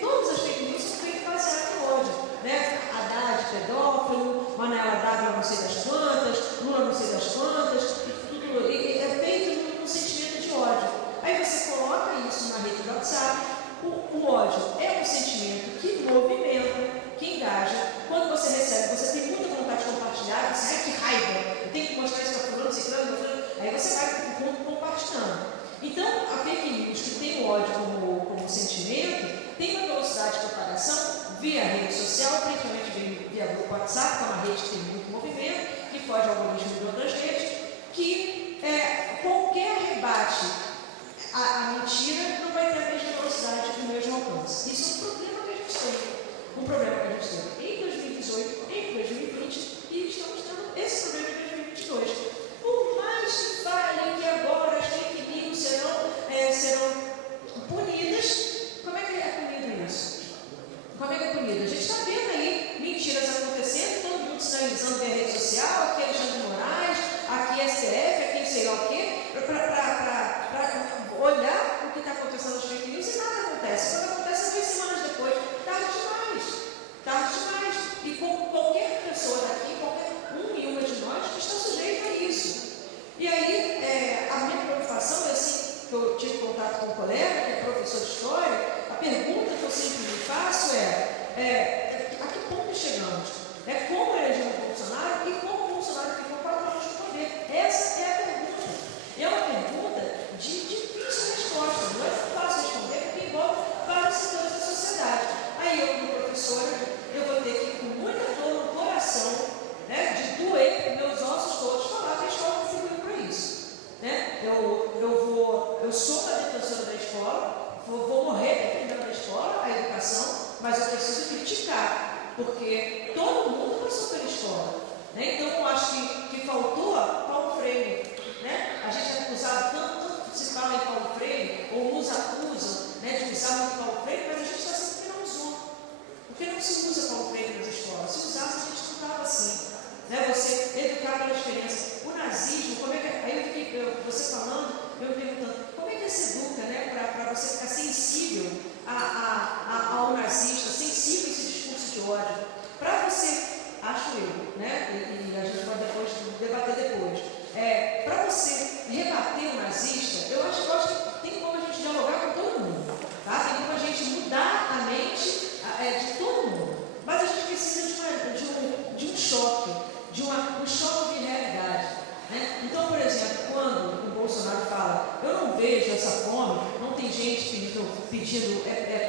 Todas as fake news são feitas baseadas no ódio. Né? Haddad, pedófilo, Manuela Dávila não sei das quantas, Lula não sei das quantas, tudo é feito no sentimento de ódio. Aí você coloca isso na rede do WhatsApp. O ódio é um sentimento que movimenta, que engaja. Quando você recebe, você tem muita vontade de compartilhar, você, ai que raiva, eu tenho que mostrar isso para fulano, ciclano, aí você vai compartilhando. Então, a fake news que tem o ódio como sentimento, tem uma velocidade de propagação via rede social, principalmente via grupo WhatsApp, que é uma rede que tem muito movimento, que foge ao algoritmo de outras redes, que qualquer rebate à mentira não vai ter a mesma velocidade e o mesmo alcance. Isso é um problema que a gente tem. Um problema que a gente teve em 2018, em 2020, e estamos tendo esse problema em 2022. Por mais que falem que agora as fake news serão punidas, como é que é punido isso? Como é que é punido? A gente está vendo aí mentiras acontecendo, todo mundo sinalizando via rede social, aqui é Alexandre de Moraes, aqui é STF, aqui sei lá o quê, para olhar o que está acontecendo nas fake news e nada acontece. Quando acontece 2 semanas depois, tarde demais. Tarde demais. E qualquer pessoa daqui, qualquer um e uma de nós, está sujeito a isso. E aí, a minha preocupação é assim, que eu tive contato com um colega, que é professor de história, a pergunta que eu sempre me faço a que ponto chegamos? Como elegemos o Bolsonaro e como o Bolsonaro ficou 4 anos no poder? Essa é a pergunta. E é uma pergunta de difícil resposta, não é fácil responder, porque envolve vários setores da sociedade. Aí eu, como professora, eu vou ter que, com muita dor no coração, de doer meus ossos todos, falar que a escola contribuiu para isso. Eu sou uma defensora da escola, vou morrer defendendo a escola, a educação, mas eu preciso criticar, porque todo mundo passou pela escola. Então, eu acho que faltou Paulo Freire. A gente é acusado, tanto se fala em Paulo Freire, ou nos acusam de usar muito Paulo Freire, mas a gente está sempre que não usou. Porque não se usa Paulo Freire nas escolas. Se usasse, a gente não estava assim. Você educar pela diferença. O nazismo, como é que. Aí eu fiquei, você falando, eu me perguntando, como é que se educa para você ficar sensível ao nazista, sensível a esse discurso de ódio? Para você, acho eu, e a gente vai depois debater depois. Para você rebater o nazista, eu acho que tem como a gente dialogar com todo mundo, tá? Tem como a gente mudar a mente de todo mundo, mas a gente precisa de um choque, um choque de realidade. Então, por exemplo, quando o Bolsonaro fala, eu não vejo essa fome, não tem gente pedindo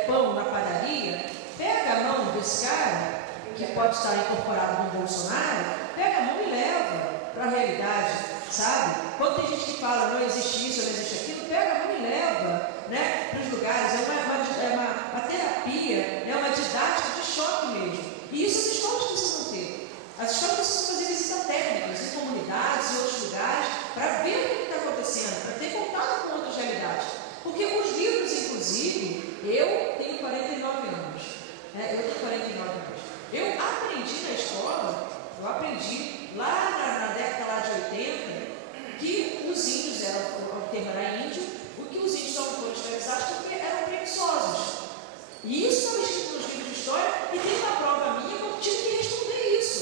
pão na padaria, pega a mão desse cara, que pode estar incorporado no Bolsonaro, pega a mão e leva para a realidade, sabe? Quando tem gente que fala, não existe isso, não existe aquilo, pega a mão e leva para os lugares. É uma terapia, é uma didática de choque mesmo. E isso as escolas precisam ter. As escolas precisam fazer visitas técnicas em comunidades, em outros lugares, para ver o que está acontecendo, para ter contato com outras realidades. Porque os livros, inclusive, eu tenho 49 anos. Eu aprendi na escola, lá na década lá de 80, que os índios o termo era índio, que os índios só não foram escravizados porque eram preguiçosos. E isso estava escrito nos livros de história e tem uma prova minha que eu tive que responder isso.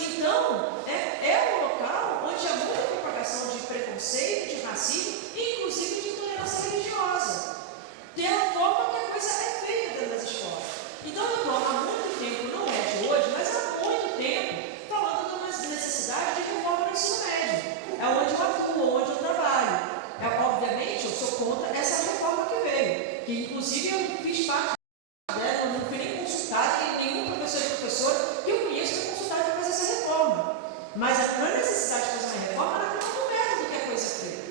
Então, é um local onde há muita propagação de preconceito, de racismo e inclusive de intolerância religiosa. Pela forma que a coisa é feita dentro das escolas. Então, eu estou há muito tempo, não é de hoje, mas há muito tempo, falando de uma necessidade de reforma no ensino médio. É onde eu atuo, onde eu trabalho. Obviamente, eu sou contra essa reforma que veio, que inclusive eu fiz parte dela, não fui nem consultada, nenhum professor e professora que eu conheço foi consultado para fazer essa reforma. Mas a necessidade de fazer uma reforma era pelo método que a coisa é feita.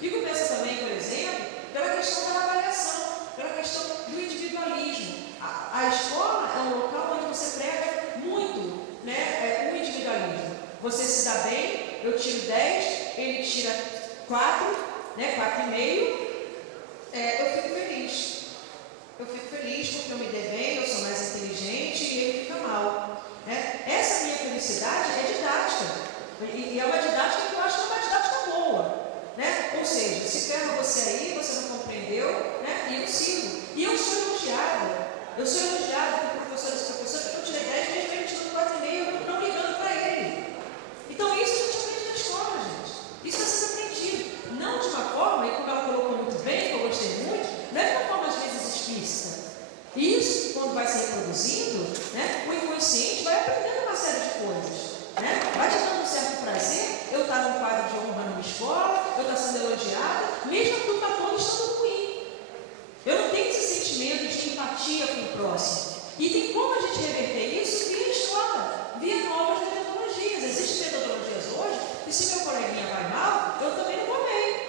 E começa também, por exemplo, pela questão da avaliação, pela questão do individualismo. A escola é um local onde você prega muito o individualismo. Você se dá bem, eu tiro 10, ele tira 4, 4,5, eu fico feliz. Eu fico feliz porque eu me dei bem, eu sou mais inteligente e ele fica mal. Né? Essa minha felicidade é didática. E é uma didática que eu acho que é uma didática boa. Né? Ou seja, se ferra você aí, você não compreendeu, né? E eu sigo. E eu sou elogiada. Eu sou elogiada por professoras e professores que eu tirei 10 vezes, mesmo tirando 4,5, não ligando para ele. Então isso a gente aprende na escola, gente. Isso está sendo aprendido. Não de uma forma, e como ela colocou muito bem, que eu gostei muito, não é de uma forma às vezes explícita. E isso, quando vai se reproduzindo, né, o inconsciente vai aprendendo uma série de coisas. Né? Vai te dando um certo prazer, eu estar num quadro de honra numa escola, eu estar sendo elogiada, mesmo a turma toda estando ruim. Eu não tenho esse sentimento de empatia com o próximo. E tem como a gente reverter isso via escola, via novas metodologias. Existem metodologias hoje, e se meu coleguinha vai mal, eu também não vou bem.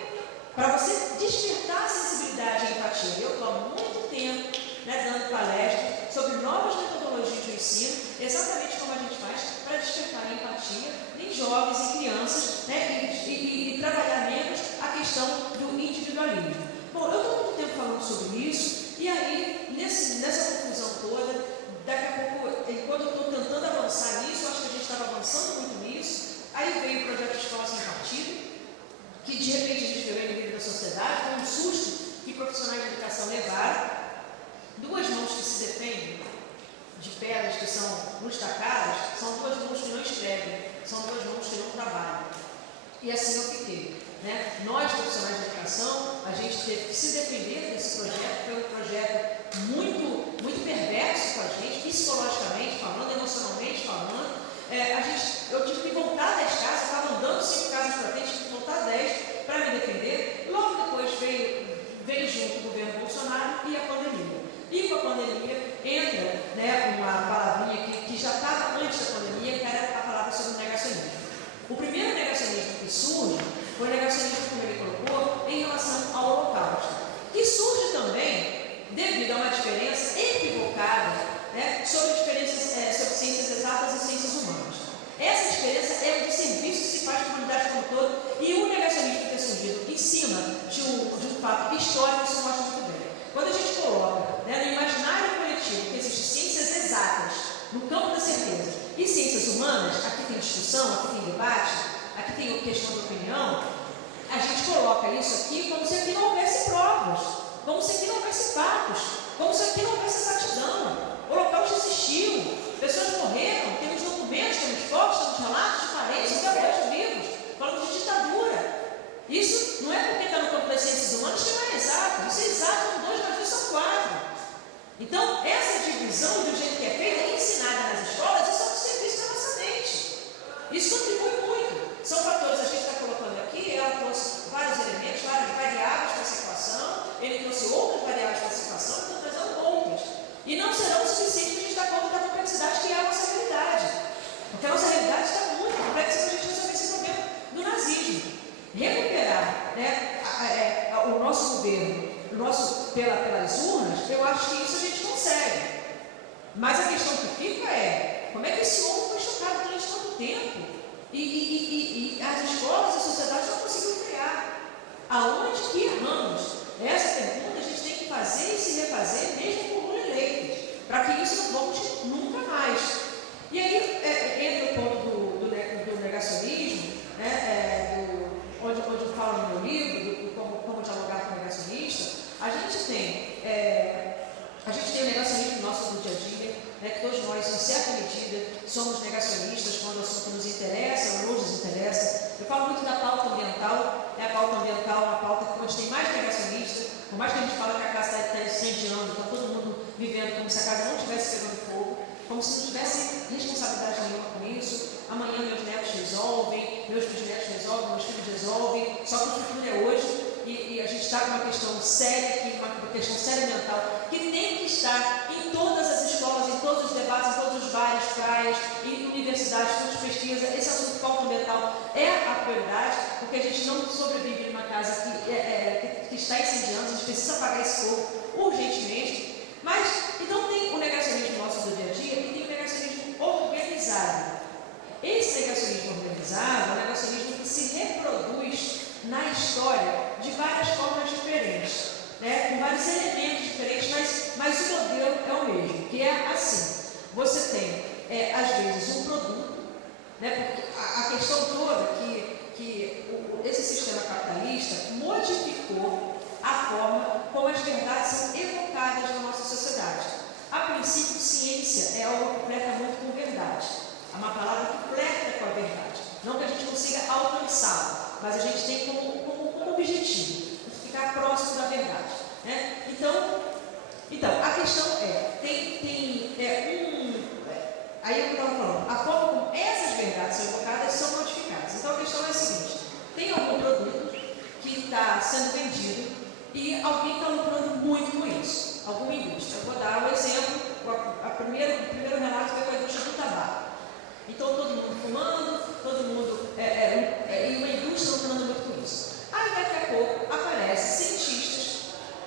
Para você despertar a sensibilidade e a empatia. Eu estou há muito tempo, né, dando palestras sobre novas metodologias de ensino, exatamente como a gente faz para despertar a empatia em jovens e crianças, né, e trabalhar menos a questão do individualismo. Bom, eu estou muito tempo falando sobre isso, e aí, nessa confusão toda, daqui a pouco, enquanto eu estou tentando avançar nisso, eu acho que a gente estava avançando muito nisso, aí veio o projeto Escola Sem Partido, que de repente a gente virou inimigo da sociedade, foi um susto que profissionais de educação levaram, duas mãos que se defendem de pedras que são nos tacadas, são duas mãos que não escrevem, são duas mãos que não trabalham. E assim eu fiquei. Né? Nós, profissionais de educação, a gente teve que se defender desse projeto, foi um projeto muito, muito perverso com a gente, psicologicamente falando, emocionalmente falando. Eu tive que voltar 10 casas, estava andando 5 casas para frente, tive que voltar 10 para me defender. Logo depois veio junto o governo Bolsonaro e a pandemia. E com a pandemia entra, né, uma palavrinha que já estava antes da pandemia, que era a palavra sobre o negacionismo. O primeiro negacionismo que surge foi o negacionismo, como ele colocou, em relação ao Holocausto, que surge também devido a uma diferença equivocada, né, sobre diferenças sobre ciências exatas e ciências humanas. Essa diferença é um serviço que se faz para a humanidade como um todo, e o negacionismo ter surgido em cima de um fato histórico, isso mostra muito bem. Quando a gente coloca, né, no imaginário coletivo que existem ciências exatas no campo da certeza e ciências humanas, aqui tem discussão, aqui tem debate, aqui tem questão de opinião, a gente coloca isso aqui como se aqui não houvesse provas, como se aqui não houvesse fatos, como se aqui não houvesse exatidão. O Holocausto existiu, pessoas morreram, temos documentos, temos fotos, temos relatos de parentes, até hoje vivos, falamos de ditadura. Isso não é porque está no campo das ciências humanas que não é exato. Isso é exato, com 2 mais 2 são 4. Então, essa divisão do jeito que é feita é ensinada nas escolas, isso é um serviço da nossa mente. Isso contribui muito. São fatores, a gente está colocando aqui, ela trouxe vários elementos, várias variáveis para essa equação, ele trouxe outras variáveis para essa equação, estão trazendo outras. E não serão o suficiente para a gente dar conta da complexidade que é a nossa realidade. Porque a nossa realidade está muito complexa para a gente resolver esse problema do nazismo. Recuperar, né, o nosso governo, pelas urnas, eu acho que isso a gente consegue. Mas a questão que fica é, como é que esse homem foi chocado durante tanto tempo? E as escolas e a sociedade não conseguiram frear. Aonde que erramos? Essa pergunta a gente tem que fazer e se refazer, mesmo com Lula eleitos, para que isso não volte nunca mais. E aí entra o ponto do negacionismo, né, onde eu falo no meu livro, como dialogar com o negacionista. A gente tem o negacionismo nosso do dia a dia, né, que todos nós, em certa medida, somos negacionistas quando o assunto nos interessa ou nos desinteressa. Eu falo muito da pauta ambiental, né, a pauta ambiental é uma pauta onde tem mais negacionistas, por mais que a gente fale que a casa está incendiando, está todo mundo vivendo como se a casa não estivesse pegando fogo, como se não tivesse responsabilidade nenhuma com isso. Amanhã meus netos resolvem, meus bisnetos resolvem, meus filhos resolvem, só que o futuro é hoje. E a gente está com uma questão séria, uma questão séria mental, que tem que estar em todas as escolas, em todos os debates, em todos os bares, praias, em universidades, centros de pesquisa. Esse assunto de pauta ambiental é a prioridade, porque a gente não sobrevive numa casa que está incendiando, a gente precisa apagar esse fogo urgentemente. Mas, então tem o negacionismo nosso do dia a dia e tem o negacionismo organizado. Esse negacionismo organizado é um negacionismo que se reproduz na história de várias formas diferentes. Né? mas elementos diferentes, mas o modelo é o mesmo, que é assim. Você tem, às vezes, um produto, né, porque a questão toda que esse sistema capitalista modificou a forma como as verdades são evocadas na nossa sociedade. A princípio, ciência é algo que flerta muito com verdade. É uma palavra que flerta com a verdade. Não que a gente consiga alcançá-la, mas a gente tem como objetivo ficar próximo da verdade. Né? Então, a questão aí eu estava falando, a forma como essas verdades são evocadas são modificadas. Então a questão é a seguinte: tem algum produto que está sendo vendido e alguém está lucrando muito com isso, alguma indústria. Eu vou dar um exemplo, o primeiro relato foi com a indústria do tabaco. Então todo mundo fumando, todo mundo, e uma indústria lucrando muito com isso. Aí daqui a pouco aparecem cientistas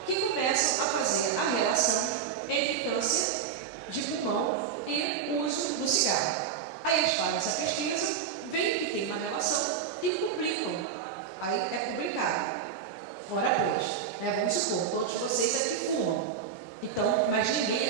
que começam a fazer a relação entre câncer de pulmão e o uso do cigarro. Aí eles fazem essa pesquisa, veem que tem uma relação e publicam. Aí é publicado. Ora pois, né, vamos supor, todos vocês aqui fumam. Então, mas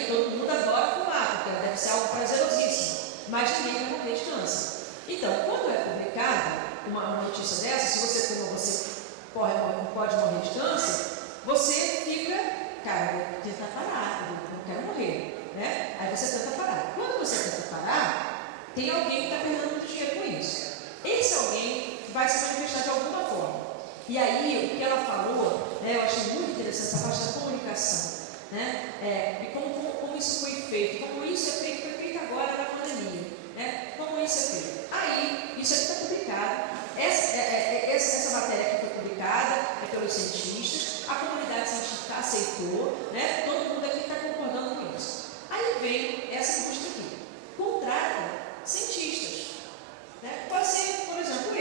todo mundo adora fumar, porque deve ser algo prazerosíssimo. Mas ninguém vai morrer de câncer. Então, quando é publicada uma notícia dessa, se você fuma, você pode morrer de câncer, você fica, cara, vou tentar parar, eu não quero morrer. Né? Aí você tenta parar. Quando você tenta parar, tem alguém que está perdendo muito dinheiro com isso. Esse alguém vai se manifestar de alguma forma. E aí, o que ela falou, né, eu achei muito interessante essa parte da comunicação. Né? E como isso foi feito, como isso foi feito agora na pandemia. Né? Como isso é feito. Aí, isso aqui está publicado. Essa matéria aqui foi publicada pelos cientistas, a comunidade científica aceitou, né? Todo mundo aqui está concordando com isso. Aí vem essa indústria aqui, contrata cientistas. Né? Pode ser, por exemplo,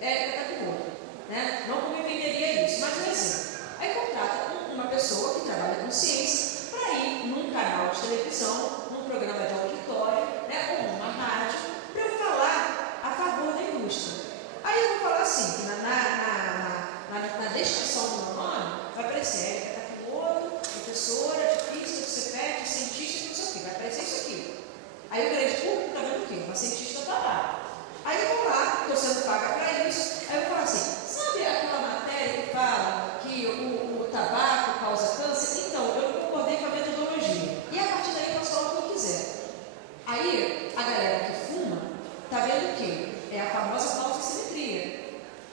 Érica Takimoto. Né? Não como eu venderia isso, mas um exemplo. Aí contrata uma pessoa que trabalha com ciência para ir num canal de televisão, num programa de auditório, né? Ou numa rádio, para eu falar a favor da indústria. Aí eu vou falar assim, que na descrição do meu nome vai aparecer Érica Takimoto, professora de física do CEPET, cientista, não sei o quê, vai aparecer isso aqui. Aí o grande público está vendo o quê? Uma cientista está lá. Aí eu vou lá, estou sendo paga para isso, aí eu vou falar assim, sabe aquela matéria que fala que o tabaco causa câncer? Então, eu concordei com a metodologia. E a partir daí eu posso falar o que eu quiser. Aí, a galera que fuma está vendo o quê? É a famosa falsa simetria.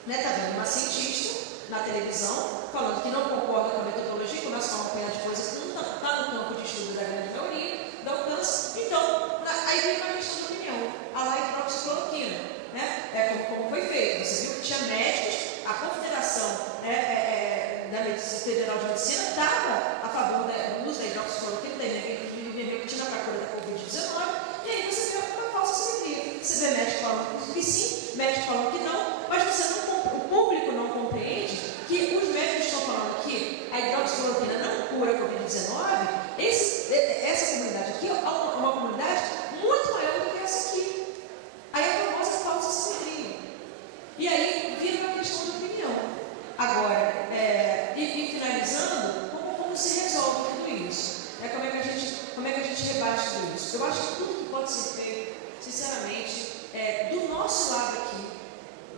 Né? Está vendo uma cientista na televisão falando que não concorda com a metodologia, começa a falar uma pena de coisa que não está no campo de estudo da grande maioria, da alcance. Então, aí vem uma questão de opinião, a hidroxicloroquina, né? Como foi feito. Você viu que tinha médicos, a Confederação da Federal de Medicina estava a favor do uso da hidroxicloroquina, da ivermectina para a cura da Covid-19, e aí você vê uma falsa simetria. Você vê médico falando que sim, médico falando que não, mas o público não compreende que os médicos estão falando que a hidroxicloroquina não cura a Covid-19. Essa comunidade aqui é uma comunidade muito maior do que essa aqui. Aí a famosa falsa simetria. E aí vira uma questão de opinião. Agora, e finalizando, como se resolve tudo isso? Como é que a gente rebate tudo isso? Eu acho que tudo que pode ser feito, sinceramente, do nosso lado aqui,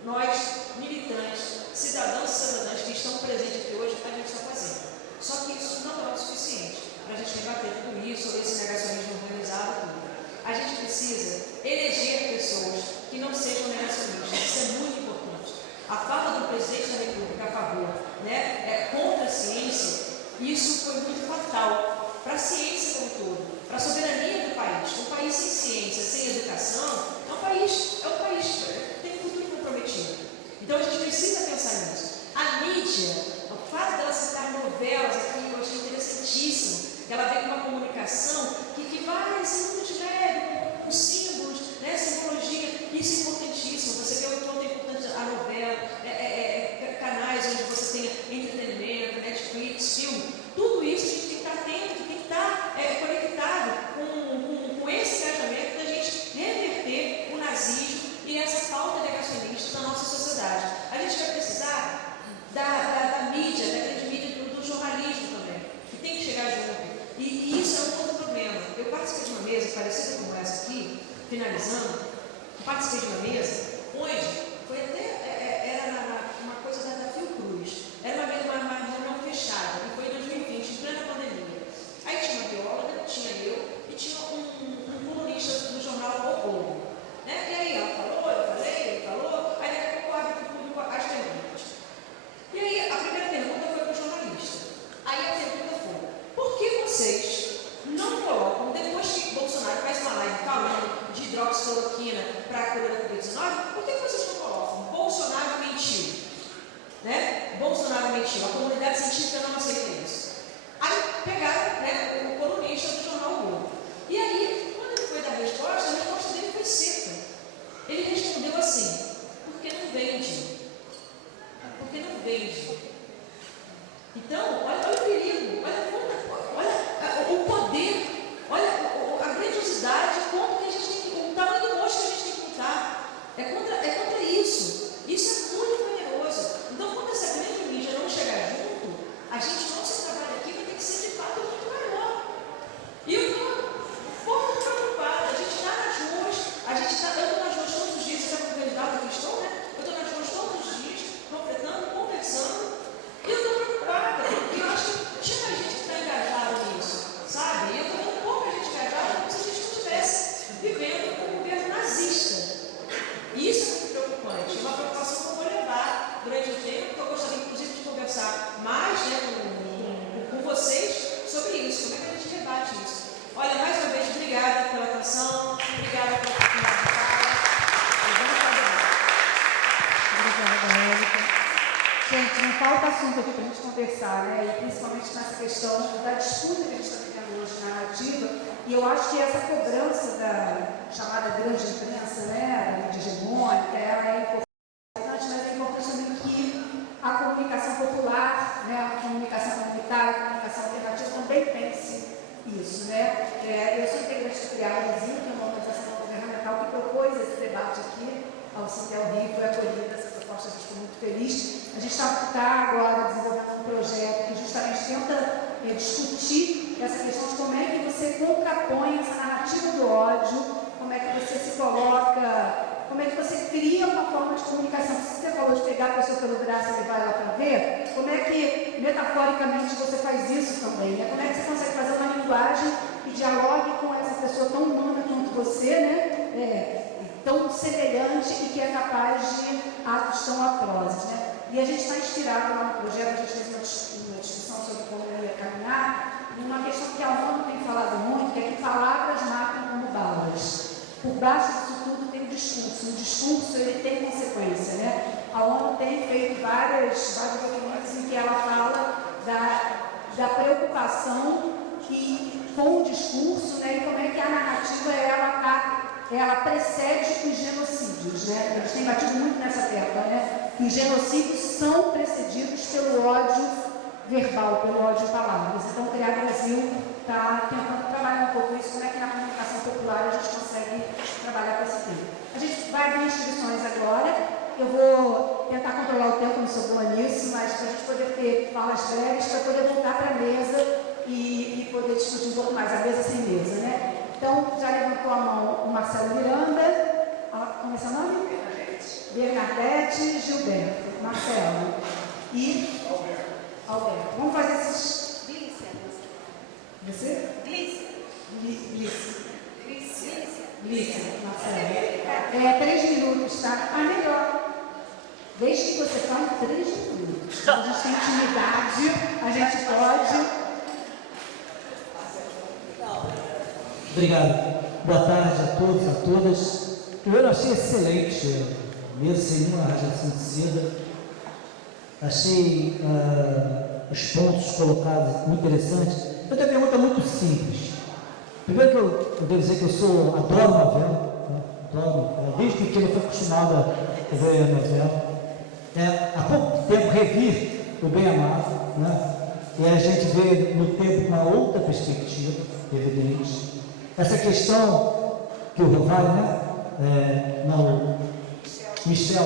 nós, militantes, cidadãos e cidadãs que estão presentes aqui hoje, a gente está fazendo. Só que isso não é o suficiente para a gente rebater tudo isso, sobre esse negacionismo organizado, tudo. A gente precisa eleger pessoas que não sejam negacionistas. Isso é muito importante. A fala do presidente da República a favor, né, contra a ciência, isso foi muito fatal para a ciência como um todo, para a soberania do país. Um país sem ciência, sem educação, é um país que tem um futuro comprometido. Então a gente precisa pensar nisso. A mídia, o fato dela citar novelas aqui, eu achei interessantíssimo. Ela vem com uma comunicação que vai assim muito de leve, com símbolos, né, simbologia. Isso é importantíssimo. Você vê o quanto é importante a novela, canais onde você tenha entretenimento, Netflix, filme. Tudo isso a gente tem que estar atento, tem que estar conectado com esse engajamento da gente reverter o nazismo analisando, participei de uma mesa, onde foi até, era uma coisa da Fiocruz, era uma reunião fechada, e foi em 2020, em plena pandemia. Aí tinha uma bióloga, tinha eu, e tinha um colunista do jornal O Povo. Né? E aí ela falou, eu falei, ele falou, aí daqui a pouco abre para o público as perguntas. E aí a primeira pergunta foi para o jornalista. Aí a pergunta foi, por que vocês não colocam, depois que Bolsonaro faz uma live falando de hidroxicloroquina para a cura da Covid-19, por que vocês não colocam? Bolsonaro mentiu. Né? Bolsonaro mentiu, a comunidade científica não aceita isso. Aí pegaram, né, o colunista do jornal O Globo. E aí, quando ele foi dar a resposta dele foi seca. Ele respondeu assim, porque não vende. Porque não vende. Então, olha o perigo, olha o poder, olha a grandiosidade, o tamanho do monstro que a gente tem que lutar. É contra isso. Isso é muito poderoso. Então, quando essa grande mídia não chegar junto, a gente, nosso trabalho aqui vai ter que ser de fato muito maior. E eu estou um pouco preocupada. A gente está nas ruas, eu estou nas ruas todos os dias, você é um candidato que estou, né? Eu estou nas ruas todos os dias, completando, conversando. E eu estou preocupada, porque eu acho que tinha mais gente que está engajada nisso, sabe? E eu estou vendo pouca gente engajada, como se a gente não estivesse vivendo um governo nazista. E isso é muito preocupante, uma preocupação que eu vou levar durante o tempo, porque eu gostaria, inclusive, de conversar mais, né, com vocês sobre isso, como é que a gente rebate isso. Olha, mais uma vez, obrigada pela atenção, obrigada pela oportunidade de fala, e vamos fazer mais. Obrigada, Érica. Gente, não falta assunto aqui para a gente conversar, né? E principalmente nessa questão da disputa que a gente está tendo hoje na narrativa. E eu acho que essa cobrança da chamada grande imprensa, né, da mídia hegemônica, ela é importante, mas é importante também que a comunicação popular, né, a comunicação comunitária, a comunicação alternativa também pense isso, né? Eu sou integrante do CRIARESIM, que é uma organização governamental que propôs esse debate aqui ao Cintel Rio, foi acolhida essa proposta, a gente ficou muito feliz. A gente está agora desenvolvendo um projeto que justamente tenta discutir essa questão de como é que você contrapõe essa narrativa do ódio, como é que você se coloca, como é que você cria uma forma de comunicação. Se você falou de pegar a pessoa pelo braço e levar ela para ver, como é que, metaforicamente, você faz isso também, né? Como é que você consegue fazer uma linguagem que dialogue com essa pessoa tão humana quanto você, né? Tão semelhante e que é capaz de atos tão atrozes, né? E a gente está inspirado lá no projeto, a gente fez uma discussão sobre como ia caminhar, numa questão que a ONU tem falado muito, que é que palavras matam como balas. Por baixo disso tudo tem o discurso ele tem consequência, né? A ONU tem feito vários documentos em que ela fala da preocupação com o discurso, né? E como é que a narrativa ela precede os genocídios, né? Eles têm batido muito nessa tecla, né? Que os genocídios são precedidos pelo ódio verbal, pelo ódio de palavras. Então, o CRIA Brasil está tentando trabalhar um pouco isso, como é que na comunicação popular a gente consegue trabalhar com esse tema. A gente vai abrir inscrições agora. Eu vou tentar controlar o tempo, não sou boa nisso, mas para a gente poder ter falas breves, para poder voltar para a mesa e poder discutir um pouco mais, a mesa sem mesa, né? Então, já levantou a mão o Marcelo Miranda, como é seu nome? Bernadette Gilberto, Marcelo e Alberto. Vamos fazer esses... Glícia. Você? Glícia, Marcelo. 3 minutos, tá? Melhor. Desde que você fale 3 minutos. A gente tem intimidade, a gente pode... Obrigado. Boa tarde a todos e a todas. Eu achei excelente, mesmo sem nenhuma radiação de seda. Achei os pontos colocados muito interessantes. Eu tenho uma pergunta muito simples. Primeiro que eu devo dizer que eu adoro novela, né? Adoro novela. Desde pequeno eu fui acostumado a ver a novela. Há pouco tempo revi o Bem Amado, né? E a gente vê no tempo uma outra perspectiva, evidente. Essa questão que o Rovai, Michel,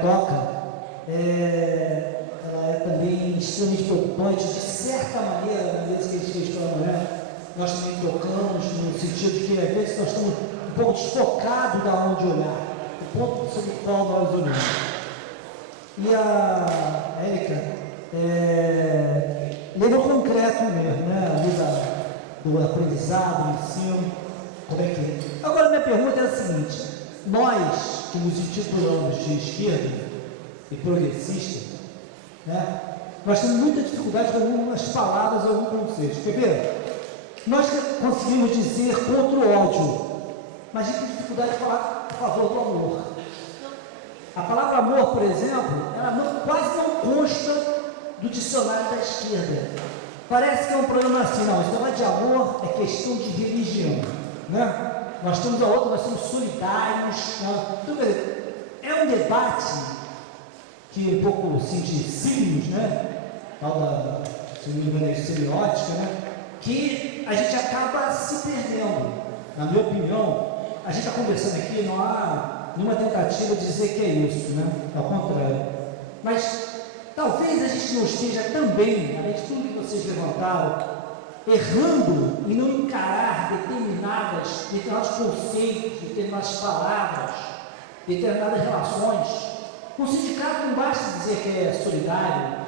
toca, ela é também extremamente preocupante. De certa maneira, na mesa que a gente fez para a mulher, nós também tocamos no sentido de que, às vezes, nós estamos um pouco desfocado da onde olhar, o ponto sobre o qual nós olhamos. E a Érica levou concreto mesmo, né? Ali do aprendizado, do ensino, como é que é. Agora, minha pergunta é a seguinte: nós que nos intitulamos de esquerda e progressista, né? Nós temos muita dificuldade com algumas palavras, alguns conceitos. Quer ver? Nós conseguimos dizer contra o ódio, mas a gente tem dificuldade de falar a favor do amor. A palavra amor, por exemplo, ela quase não consta do dicionário da esquerda. Parece que é um problema assim, não, esse negócio de amor é questão de religião, né? Nós temos a outra, nós somos solidários, né? Então, quer dizer, é um debate que um pouco assim de signos, né? Tal da, se não me engano, semiótica, né? Que a gente acaba se perdendo. Na minha opinião, a gente está conversando aqui, não há nenhuma tentativa de dizer que é isso, né? Ao contrário. Mas talvez a gente não esteja também, além de tudo que vocês levantaram, errando em não encarar determinados conceitos, determinadas palavras, determinadas relações. Um sindicato não basta dizer que é solidário,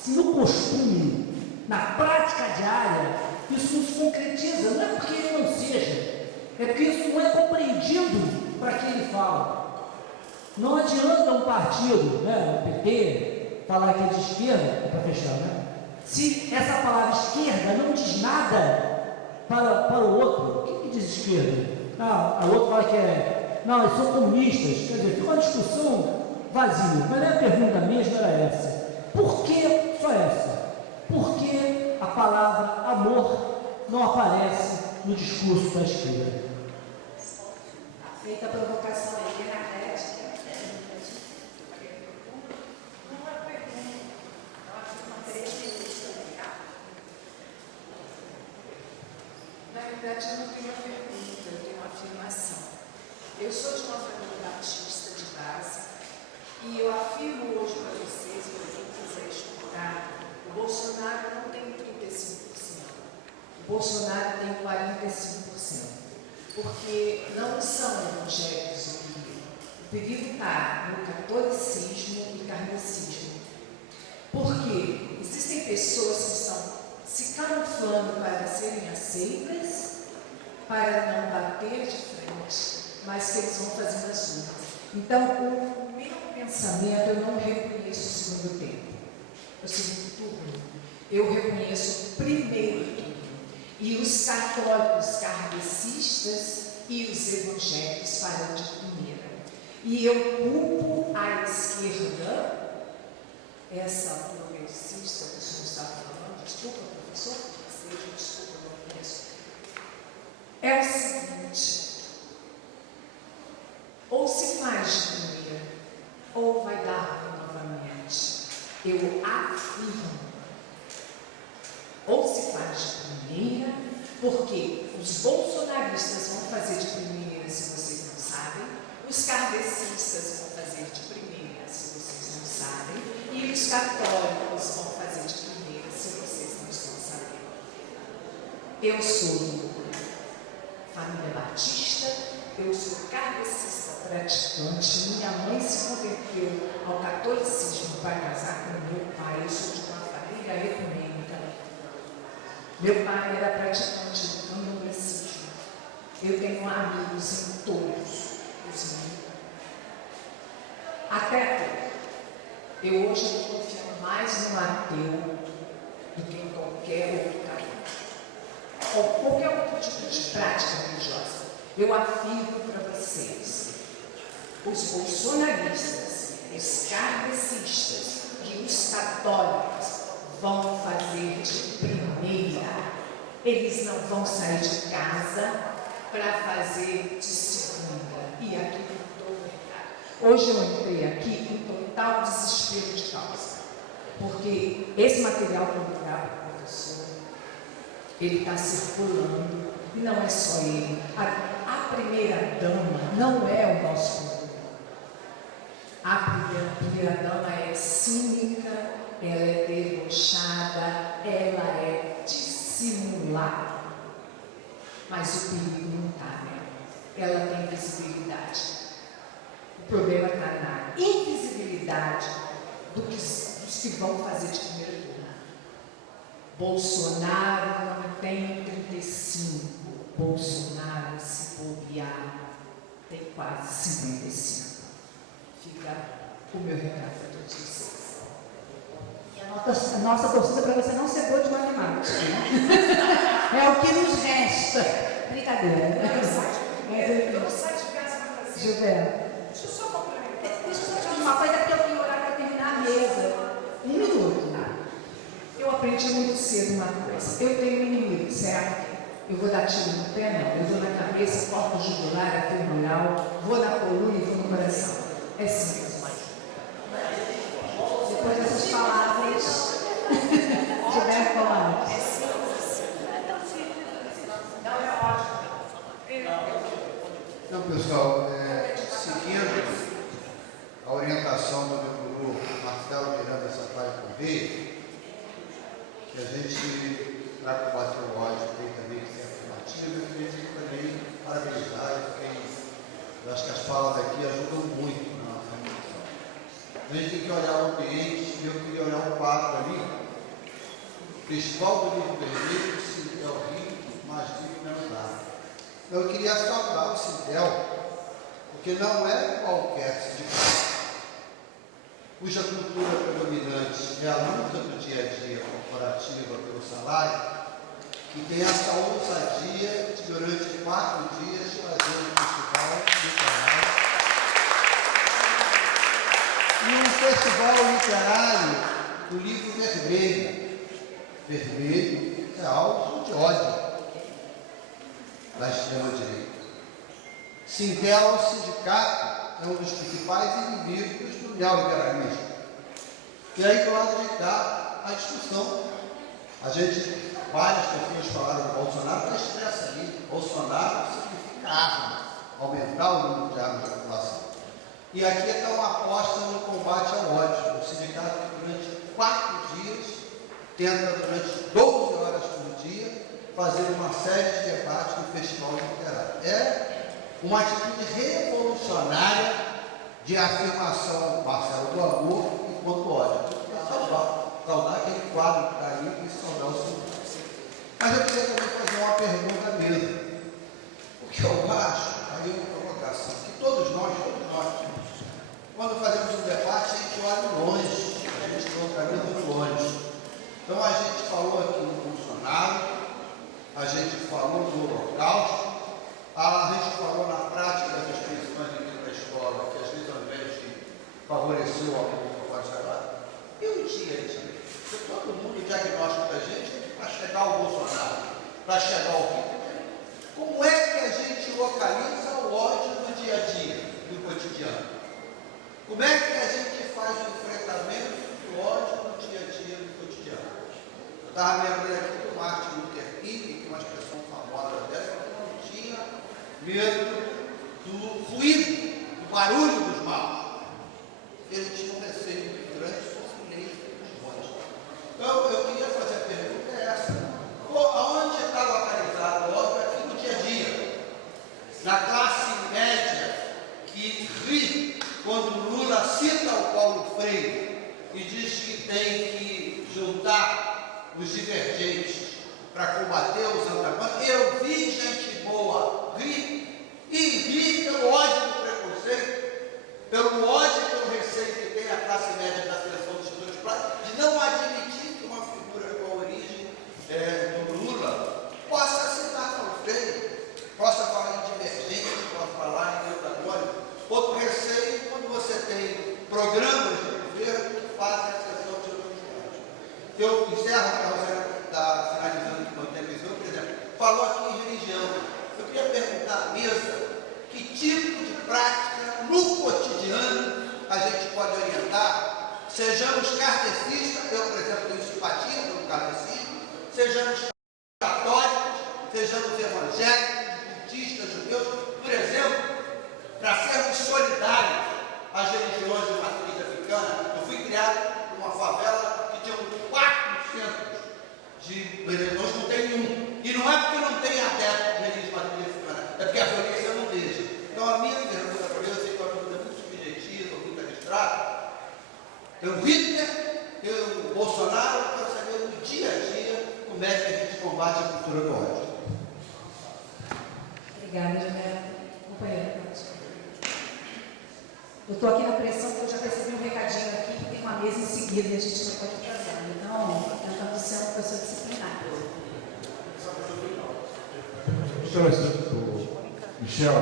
se no costume, na prática diária, isso não se concretiza, não é porque ele não seja, é porque isso não é compreendido para quem ele fala. Não adianta um partido, né, o PT, falar que é de esquerda, para fechar, né? Se essa palavra esquerda não diz nada para o outro, o que diz esquerda? Ah, o outro fala que não, eles são comunistas, quer dizer, fica uma discussão vazia, mas a pergunta mesmo era essa. Por que só essa? Por que a palavra amor não aparece no discurso da esquerda? Feita a provocação aí, na rede. Na verdade, eu não tenho uma pergunta, eu tenho uma afirmação. Eu sou de uma família batista de base e eu afirmo hoje para vocês, para quem quiser estudar, o Bolsonaro não tem 35%. O Bolsonaro tem 45%. Porque não são evangélicos o perigo. O perigo está no catolicismo e kardecismo. Porque existem pessoas que estão se camuflando para serem aceitas, para não bater de frente, mas que eles vão fazer nas urnas. Então, o meu pensamento, eu não reconheço o segundo tempo, o segundo turno. Eu reconheço o primeiro turno. E os católicos kardecistas e os evangélicos farão de primeira. E eu culpo a esquerda, essa progressista que o senhor está falando, desculpa, professor, seja desculpa, não conheço. É o seguinte: ou se faz de primeira, ou vai dar ruim novamente. Eu afirmo. Ou se faz de primeira, porque os bolsonaristas vão fazer de primeira, se vocês não sabem, os kardecistas vão fazer de primeira, se vocês não sabem, e os católicos vão fazer de primeira, se vocês não estão sabendo. Eu sou família batista, eu sou kardecista praticante, minha mãe se converteu ao catolicismo para casar com meu pai, eu sou de uma família ecumênica. Meu pai era praticante do candomblessismo. Eu tenho amigos em todos os mundos. Até eu hoje estou confiando mais no ateu do que em qualquer outro caminho. Ou qualquer outro tipo de prática religiosa. Eu afirmo para vocês, os bolsonaristas, os kardecistas e os católicos vão fazer de primeira. Eles não vão sair de casa para fazer de segunda. E aqui com todo verdade. Hoje eu entrei aqui em total desespero de causa. Porque esse material que eu vou dar para o professor, ele está circulando. E não é só ele. A primeira dama não é o nosso problema. A primeira dama é cínica, ela é debochada, ela é dissimulada. Mas o perigo não está nela. ela tem visibilidade. O problema está na invisibilidade dos que vão fazer de primeiro turno. Bolsonaro não tem 35. Bolsonaro, se bobear, tem quase 55. Fica o meu recado para todos vocês. E a nossa torcida para você não ser boa de matemática. É o que nos resta. Brincadeira. Eu não saio de casa para fazer. Gilberto. Deixa eu só complementar. Deixa eu só te falar uma coisa, porque eu tenho horário para terminar a mesa. 1 minuto. Eu aprendi muito cedo uma coisa. Eu tenho um inimigo, certo? Eu vou dar tiro no pé, não. Eu vou na cabeça, corto o jugular, abdominal, vou na coluna e vou no coração. É simples. Depois dessas palavras, Gilberto Colares. É simples. Não é ótimo. Então, pessoal, seguindo a orientação do meu guru Marcelo Miranda Sampaio Correia, que a gente, para combater o ódio, tem também que ser afirmativo, e a gente tem que também parabenizar, eu acho que as falas aqui ajudam muito na afirmação. A gente tem que olhar o ambiente, e eu queria olhar o quadro ali, Festival do Livro Vermelho, Sintel Rio, mais rico menos nada. Eu queria saudar o Sintel, porque não é qualquer sindicato cuja cultura predominante é a luta do dia a dia corporativa pelo salário, que tem essa ousadia de, durante 4 dias, fazer um festival literário. E um festival literário do livro vermelho. Vermelho é algo de ódio da extrema-direita. Sintel, o sindicato, é um dos principais inimigos do neoliberalismo. E aí, do lado de cá, a discussão. Várias pessoas falaram de Bolsonaro, está expressa ali. Bolsonaro significa arma, aumentar o número de armas da população. E aqui está uma aposta no combate ao ódio. O sindicato, durante 4 dias, tenta, durante 12 horas por dia, fazer uma série de debates no Festival Literário. É uma atitude revolucionária de afirmação, Marcelo, do amor enquanto ódio. Saudar aquele quadro que está ali e saudar o seu. Mas eu queria também fazer uma pergunta mesmo. Porque eu acho, aí uma provocação, que todos nós, quando fazemos um debate, a gente olha longe, a gente localiza longe. Então a gente falou aqui no Bolsonaro, a gente falou do Holocausto, a gente falou na prática das instituições dentro da escola, que às vezes ao invés de favorecer o aluno para sagrado. E o dia a dia? Porque todo mundo, o diagnóstico da gente é para chegar ao Bolsonaro, para chegar ao Hitler. Como é que a gente localiza o ódio no dia a dia, no cotidiano? Como é que a gente faz o enfrentamento do ódio no dia a dia, no cotidiano? Eu estava lembrando aqui do Martin Luther King, que é uma expressão famosa dessa, que não tinha medo do ruído, do barulho dos maus. Ele tinha um receio muito grande de sofrer os bons. Então, eu queria fazer a pergunta essa. Aonde está localizado o ódio aqui no dia a dia? Na classe média que ri quando o Lula cita o Paulo Freire e diz que tem que juntar os divergentes para combater os antagônicos. Eu vi gente boa rir e rir pelo ódio do preconceito, pelo ódio e pelo receio que tem a classe média da seleção dos estudos práticos, de não admitir que uma figura com a origem do Lula possa citar Paulo Freire, possa falar em divergente, possa falar em antagônico. Outro receio quando você tem programas de governo que fazem a seleção de estudos práticos. Eu encerro, que a Rosana está finalizando o meu tempo, por exemplo, falou aqui em religião. Eu queria perguntar à mesa que tipo de prática no cotidiano a gente pode orientar, sejamos kardecistas, eu, por exemplo, tenho simpatia pelo kardecismo, sejamos católicos, sejamos evangélicos, budistas, judeus, por exemplo, para sermos solidários às religiões de matriz africana. Eu fui criado numa favela que tinha 4 centros de religiões, não tem nenhum. E não é porque não tem adepto de religião de matriz africana, é porque a violência não deixa. o Hitler, o Bolsonaro, eu quero saber no dia a dia como é que a gente combate a cultura do ódio. Obrigada, Juliana. Companheira, Eu estou aqui na pressão porque eu já percebi um recadinho aqui que tem uma mesa em seguida e a gente não pode atrasar. Então, tentando ser uma pessoa disciplinada. Michel,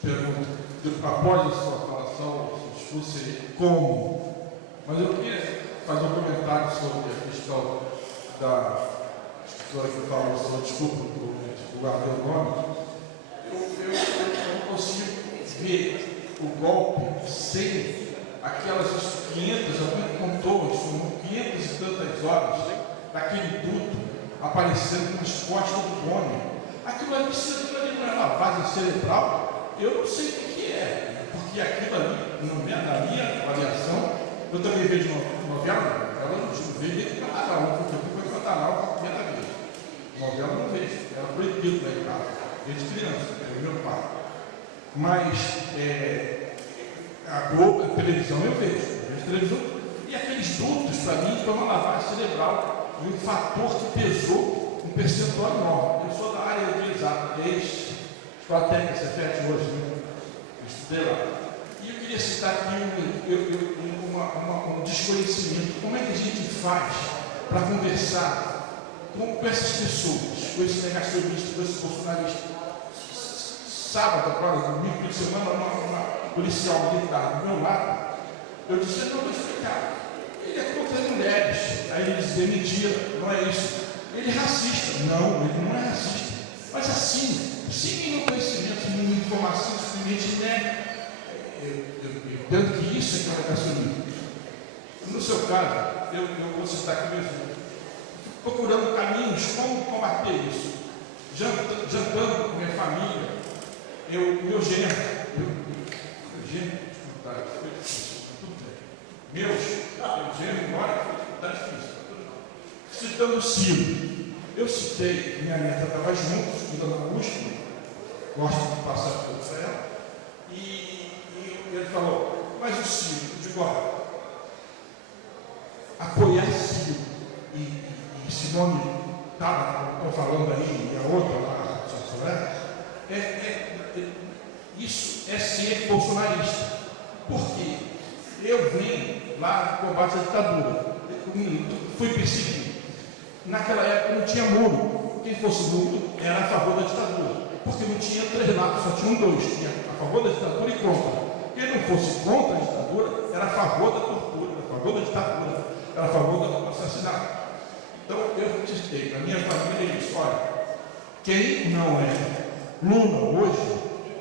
pergunta, após a sua falação, o seu discurso seria como? Mas eu queria fazer um comentário sobre a questão da história que falou sobre, desculpa por divulgar o nome. Eu não consigo ver o golpe sem aquelas 500, alguém contou, são 500 e tantas horas daquele duto aparecendo nas costas do homem. Aquilo ali, se aquilo ali não é lavagem cerebral, eu não sei o que é, porque aquilo ali, na minha avaliação, eu também vejo novela, ela não vejo desde o canal, porque eu fui para o canal a primeira vez. Novela eu não vejo, era proibido lá em casa, desde criança, era meu pai. Mas a Globo, a televisão eu vejo televisão, e aqueles dutos, para mim, foi uma lavagem cerebral, um fator que pesou um percentual enorme. Eu sou da área de exato, escola técnica Cefet hoje, né? Eu estudei lá. E eu queria citar aqui um desconhecimento. Como é que a gente faz para conversar com essas pessoas, com esse negacionista, com esse bolsonarista? Sábado, agora, domingo de semana, uma policial militar do meu lado, eu disse, eu não vou explicar. Ele é contra as mulheres. Aí ele dizia, mentira, não é isso. Ele é racista. Não, ele não é racista. Mas assim, sem nenhum conhecimento, nenhuma informação, simplesmente nega. Tanto que isso é que é negacionismo. No seu caso, eu vou citar aqui mesmo, procurando caminhos, como combater isso. Jantando com minha família, meu genro, embora está difícil. Citando o Ciro, eu citei, minha neta estava junto, estudando na USP, gosto de passar tudo para ela, e ele falou, mas o Ciro, eu digo, olha, apoiar Ciro e Simone estão falando aí, e a outra lá, isso é ser bolsonarista. Por quê? Eu vim lá no combate à ditadura, fui perseguido. Naquela época não tinha muro. Quem fosse muro era a favor da ditadura, porque não tinha 3 lados, só tinham 2, tinha a favor da ditadura e contra. Quem não fosse contra a ditadura era a favor da tortura, era a favor da ditadura, era a favor do assassinato. Então eu disse, na minha família é isso, olha, quem não é Lula hoje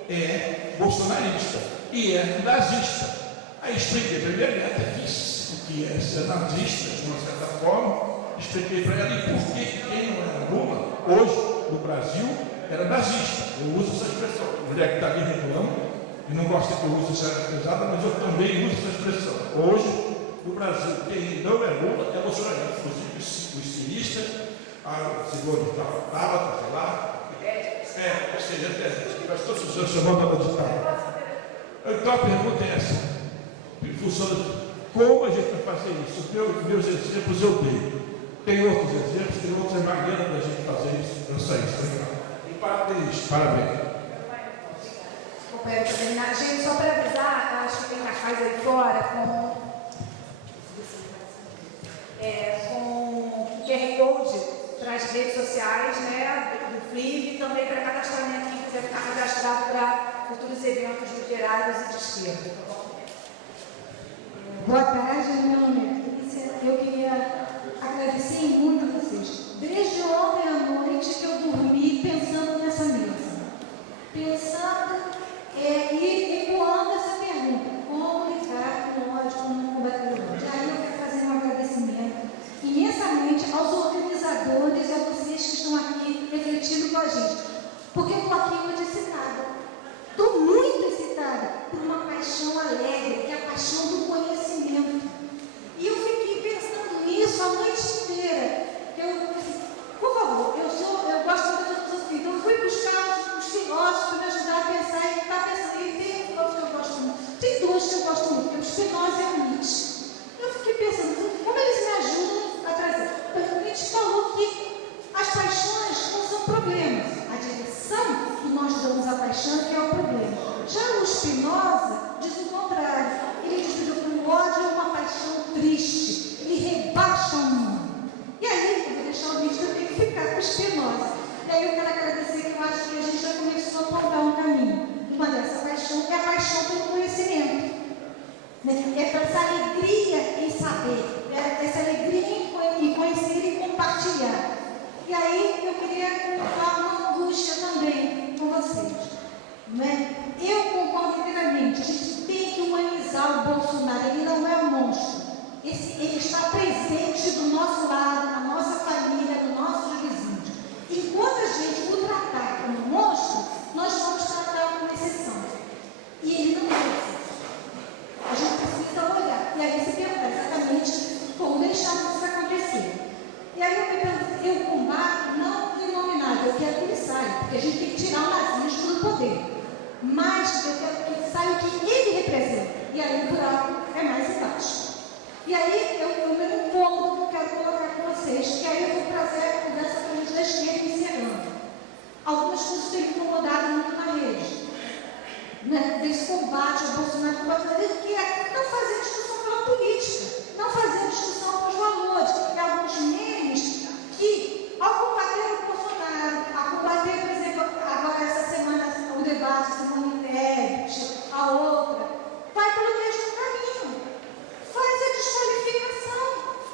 é bolsonarista e é nazista. Aí expliquei para minha neta que é ser nazista, de uma certa forma, expliquei para ela e por que quem não era Lula, hoje, no Brasil, era nazista. Eu uso essa expressão. A mulher que está ali reclamando, e não gosta que eu use essa expressão, mas eu também uso essa expressão. Hoje, no Brasil, quem não é Lula é bolsonarista. Inclusive, os ciristas, a segunda Tabata, sei lá, ou seja, mas estou chamando ela de Tabata. Então a pergunta é essa. Como a gente vai fazer isso? Meus exemplos eu dei. Tem outros exemplos, tem outras maneiras da gente fazer isso. Eu sei isso. E parabéns. Para terminar, gente, só para avisar, acho que tem cartaz aí fora com QR Code para as redes sociais, né, do FLIV e também para cadastramento, quem quiser ficar cadastrado para futuros eventos literários e de esquerda. Boa tarde, meu nome é Patrícia. Eu queria agradecer muito a vocês. Desde ontem à noite que eu dormi pensando nessa mesa. Pensando e ecoando essa pergunta. Como lidar com o ódio, como combater o ódio? Aí eu quero fazer um agradecimento imensamente aos organizadores e a vocês que estão aqui refletindo com a gente. Porque eu estou aqui muito excitada. Estou muito excitada por uma paixão alegre, que é a paixão do conhecimento. E eu fiquei pensando nisso a noite inteira. Por favor, eu gosto muito da filosofia, então eu fui buscar os filósofos para me ajudar a pensar e estar pensando. E tem outros que eu gosto muito. Tem 2 que eu gosto muito, que é o Spinoza e o Nietzsche. espinosa. E aí eu quero agradecer, que eu acho que a gente já começou a apontar um caminho. Uma dessa paixão, que é a paixão pelo conhecimento. É para essa alegria em saber, essa alegria em conhecer e compartilhar. E aí eu queria contar uma angústia também com vocês. Né? Eu concordo inteiramente, a gente tem que humanizar o Bolsonaro, ele não é um monstro. Ele está presente do nosso lado, na nossa família, nos nossos vizinhos. Enquanto a gente o tratar como monstro, nós vamos tratar como exceção. E ele não é exceção. A gente precisa olhar. E aí se pergunta exatamente como deixamos isso acontecer. E aí eu me pergunto, eu combato não o inominável, eu quero que ele saia, porque a gente tem que tirar o nazismo do poder. Mas eu quero que ele saia o que ele representa. E aí o buraco é mais embaixo. E aí eu me ponto que eu quero colocar com vocês, que aí eu vou trazer a conversa para a gente da esquerda encerrando. Algumas coisas têm me incomodado muito na rede. Né, desse combate ao Bolsonaro, que é não fazer discussão pela política, não fazer discussão pelos valores. E alguns memes que, ao combater o Bolsonaro, a combater, por exemplo, agora essa semana, o debate, Simone Tebet, a outra, vai pelo mesmo caminho. Faz a desqualificação,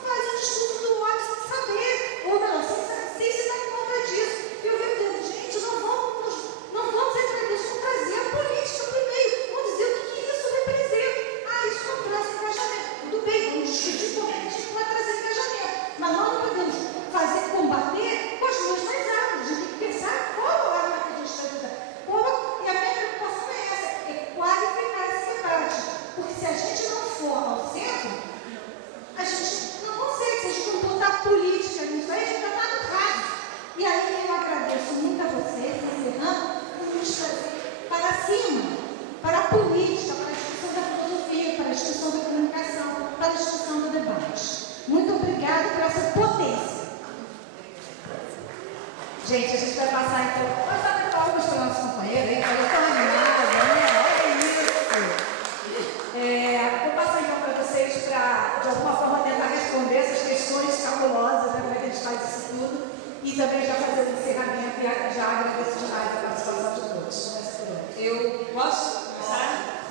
faz o discurso do ódio sem saber, ou não, sem se dar conta disso. E eu vejo, gente, não vamos entrar nisso, vamos trazer a política primeiro, vamos dizer o que isso representa. Ah, isso não traz engajamento. Tudo bem, vamos discutir como a gente vai trazer engajamento, mas nós não podemos combater com as mãos mais armas. A gente tem que pensar qual arma que a gente está usando. E a minha preocupação é essa, é qualificar esse debate. Porque se a gente não for ao centro, a gente não consegue. Se a gente não botar política nisso aí, a gente está no rádio. E aí eu agradeço muito a vocês, encerrando, por nos trazer para cima, para a política, para a discussão da filosofia, para a discussão da comunicação, para a discussão do debate. Muito obrigada por essa potência. Gente, a gente vai passar então. Nós damos palmas para o nosso companheiro, hein? Eu estou animada, né? Olha isso. Vou passar então para vocês para, de alguma forma, tentar responder essas questões cabulosas, né? Como é que a gente faz isso tudo. E também já fazer o encerramento e já agradeço demais a participação de todos. Eu posso começar?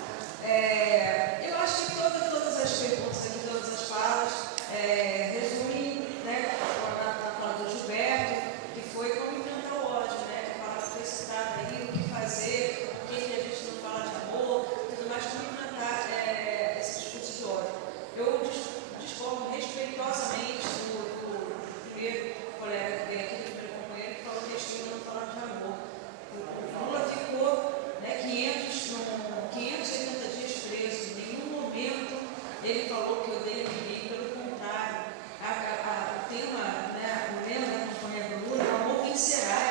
Eu acho que todas as perguntas aqui, todas as falas, resumem, né, na fala do Gilberto, que foi como enfrentar o ódio, né? Que a palavra foi citada aí, o que fazer, por que a gente não fala de amor, tudo mais, como enfrentar esse discurso de ódio. Eu discordo respeitosamente do primeiro colega que veio aqui, do primeiro companheiro, que falou que a gente não falar de amor. O Lula ficou 580 dias preso, em nenhum momento ele falou que odeia ninguém, pelo contrário. O tema, né, o lema da campanha do Lula, o amor vencerá.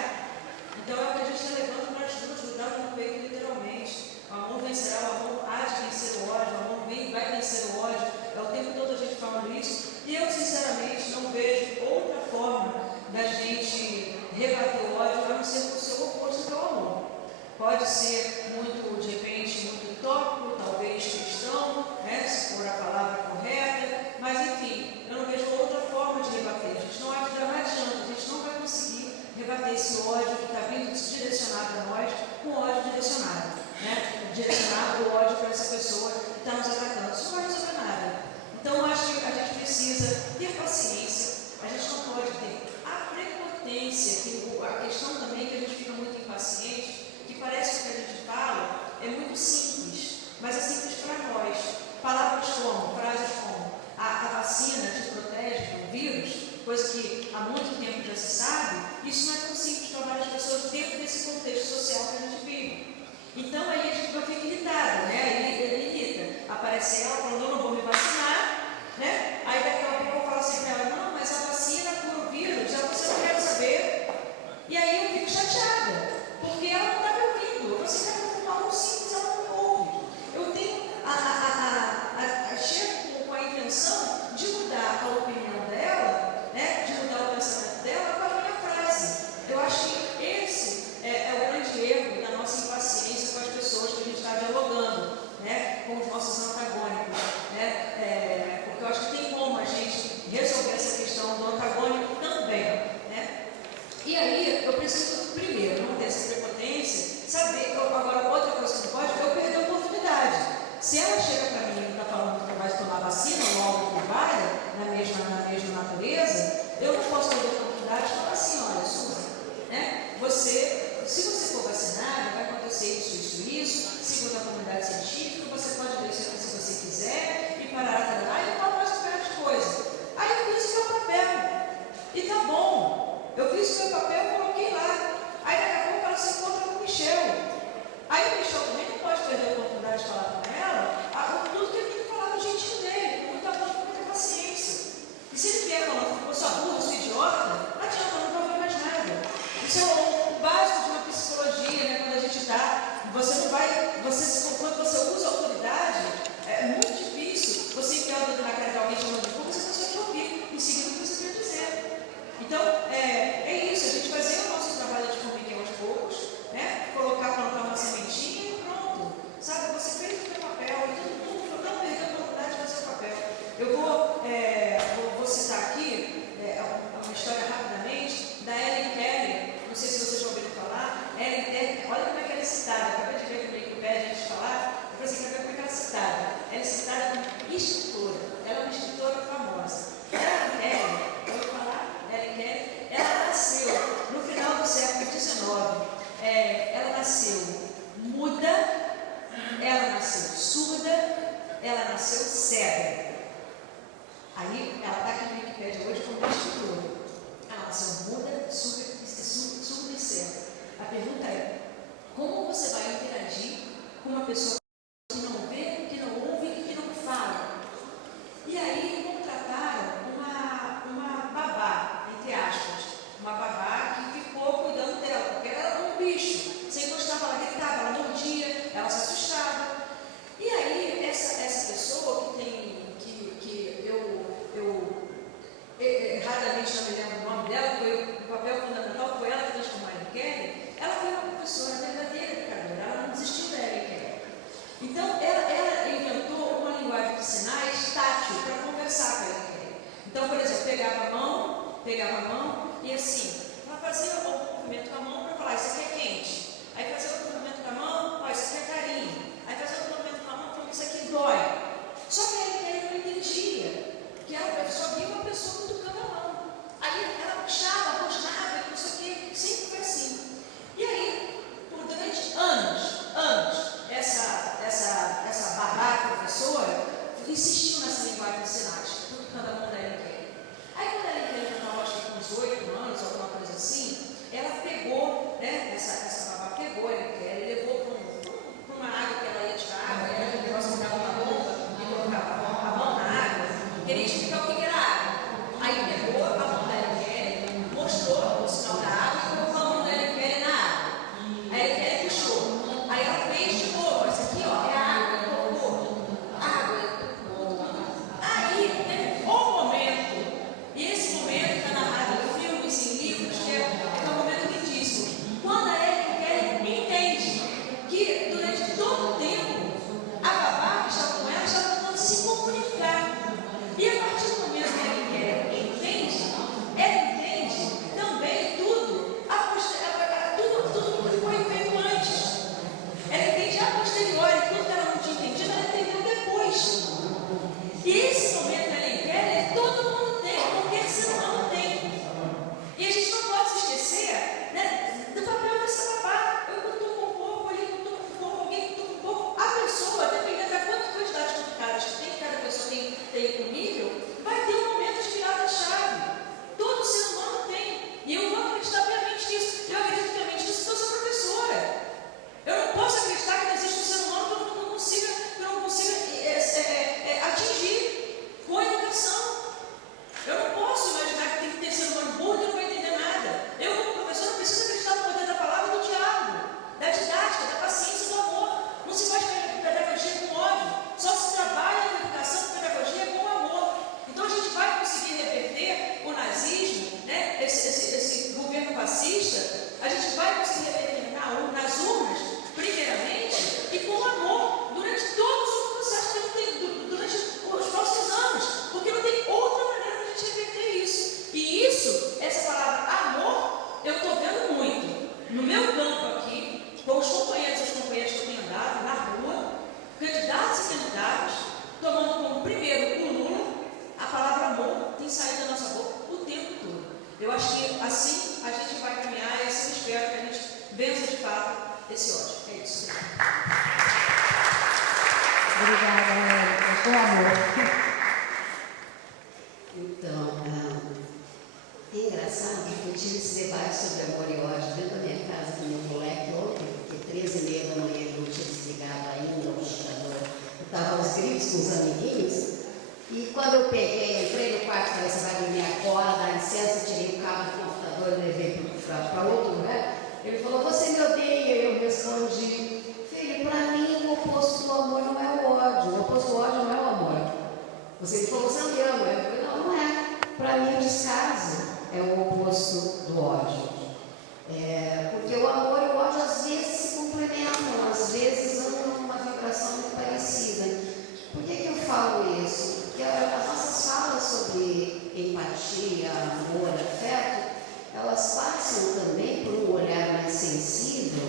Então é o que a gente está levando para as duas, lutar no peito literalmente. O amor vencerá, o amor há de vencer o ódio, o amor vai vencer o ódio. É o tempo todo a gente falando isso. E eu, sinceramente, não vejo outra forma da gente rebater o ódio a não ser com o seu oposto, que é o amor. Pode ser muito, de repente, muito utópico, talvez cristão, né, se for a palavra correta, mas enfim, eu não vejo outra forma de rebater. A gente não adianta, a gente não vai conseguir rebater esse ódio que está vindo direcionado a nós com ódio direcionado, né? Direcionado o ódio para essa pessoa que está nos atacando. Isso não vai resolver nada. Então, eu acho que a gente precisa ter paciência, a gente não pode ter a prepotência, a questão também que a gente fica muito impaciente, que parece que o que a gente fala é muito simples, mas é simples para nós. Palavras como, frases como, a vacina te protege do vírus, coisa que há muito tempo já se sabe, isso não é tão simples para várias pessoas dentro desse contexto social que a gente vive. Então aí a gente fica irritado, né? Ele irrita. Aparece ela falando, eu não vou me vacinar, né? Aí daqui a pouco eu falo assim para ela, não, mas a vacina cura o vírus, já você não quer saber. E aí eu fico chateada, porque ela não está me ouvindo. Você quer que eu fale simples, ela não me ouve. Eu tenho chego com a intenção de mudar a opinião dela, né? De mudar o pensamento dela com a minha frase. Eu acho que esse é o grande erro da nossa impaciência com as pessoas que a gente está dialogando, né? Com os nossos antagônicos. fiz o meu papel, coloquei lá. Aí daqui a pouco ela se encontra com o Michel. Aí o Michel também não pode perder a oportunidade de falar com ela tudo que ele tem que falar do jeitinho dele, com muita amor, com muita paciência. E se ele vier falando, eu sou burra, sou idiota, não adianta, não vai ouvir mais nada. Isso é o básico de uma psicologia, né? Quando a gente está, você não vai, quando você usa a autoridade, é muito difícil você enfiar o dedo na cara de alguém chamando de burro, você não consegue ouvir em seguida o que você quer dizer. Então, é isso, a gente fazer o nosso trabalho de formiguinha aos poucos, né? Plantar uma sementinha e pronto. Sabe, você fez o seu papel e todo mundo não perdeu a oportunidade de fazer o papel. Eu vou citar aqui uma história rapidamente da Ellen Keller, não sei se vocês já ouviram falar. Ellen Keller, olha como é que ela é citada, acabei de ver no Wikipedia antes de falar, eu falei assim, como é que ela é citada? Ela é citada como escritora, ela é uma escritora famosa. Ellen Keller, ouviu falar? Ellen Keller, ela nasceu no final do século XIX. Ela nasceu muda, ela nasceu surda, ela nasceu cega. Aí ela está aqui no Wikipedia hoje como escritora. Ela nasceu muda, surda e cega. A pergunta é: como você vai interagir com uma pessoa que não vê, que não ouve e que não fala? E aí contrataram uma babá, entre aspas, uma babá que ficou cuidando dela, porque ela era um bicho. Você encostava, ela gritava, ela mordia, ela se assustava. E aí essa pessoa que eu erradamente não me lembro o nome dela, foi o papel fundamental, foi ela que transformou a Ellen Keller. Ela foi uma professora verdadeira educadora, ela não desistiu da Ellen Keller. Então ela inventou uma linguagem de sinais tátil para conversar com a Ellen Keller. Então, por exemplo, pegava a mão e assim, ela fazia um movimento com a mão para falar, isso aqui é quente. Aí fazia outro movimento com a mão, ó, isso aqui é carinho. Aí fazia outro movimento com a mão, falando, isso aqui dói. Só que a Ellen Keller não entendia, que ela só via uma pessoa cutucando a mão. Aí ela puxava, rosnava, não sei o que, sempre foi assim. E aí, durante anos, essa babá professora insistiu nessa linguagem de sinais, cutucando a mão da Ellen Keller. Aí quando a Ellen Keller já estava, acho que com uns 8 anos, alguma coisa assim, ela pegou, né, essa babá pegou a Ellen Keller e levou para uma água que ela ia tirar água, era aquele negócio que dava na boca e colocava a mão na água, queria explicar o que era água. Aí pegou a mão da Ellen Keller, mostrou o sinal da água e colocou a mão da Ellen Keller na água. A Ellen Keller puxou. Aí ela fez de novo, isso aqui ó, é água, colocou água. Aí teve um momento, e esse momento está narrado em filmes, em livros, que é um momento lindíssimo. Quando a Ellen Keller entende que durante todo o tempo a babá que estava com ela estava tentando se comunicar. E a partir do momento que ela entende também tudo que foi feito antes. Ela entende a posteriori, tudo que ela não tinha entendido, ela entendeu depois. E esse momento, Ellen Keller, todo mundo tem, qualquer ser humano tem. E a gente não pode se esquecer, né, do papel dessa babá. Eu cutuco um pouco, ele cutuca um pouco, alguém cutuca um pouco. A pessoa, dependendo da quantidade de cutucadas que cada pessoa tem comigo, vai ter um momento de virada-chave. Todo ser humano tem. E eu vou acreditar piamente nisso. Eu acredito piamente nisso porque eu sou professora. Eu não posso acreditar que não existe um ser humano que eu não consiga atingir com a educação. Eu não posso imaginar que tem que ter ser humano burro e não vai entender nada. Eu, como professora, preciso acreditar no poder da palavra do diálogo, da didática, da paciência, do amor. Não se faz pedagogia com ódio. Só se trabalha com educação, com pedagogia, com amor. Então a gente vai conseguir reverter o nazismo, né, esse governo fascista, a gente vai conseguir reverter nas urnas, primeiramente, e com amor, durante todo o processo, durante os próximos anos, porque não tem outra maneira de a gente reverter isso. E isso, essa palavra amor, eu estou vendo muito no meu campo aqui, com os companheiros e as companheiras que eu tenho andado na rua, candidatos e candidatas, tomando como primeiro o Lula, a palavra amor tem saído da nossa boca o tempo todo. Eu acho que assim a gente vai caminhar e assim espero que a gente vença de fato esse ódio. É isso. Obrigada, Érica. Com amor. Então, é engraçado que eu tive esse debate peguei, entrei no quarto, falei, você vai dormir agora, dá licença, tirei o cabo do computador e levei para outro lugar. Ele falou, você me odeia? Eu respondi, filho, para mim o oposto do amor não é o ódio. O oposto do ódio não é o amor. Você me falou, você me ama. Eu falei, não, não é. Para mim o descaso é o oposto do ódio. Porque o amor e o ódio às vezes se complementam, às vezes andam numa vibração muito parecida. Por que eu falo isso? Porque as nossas falas sobre empatia, amor, afeto, elas passam também por um olhar mais sensível,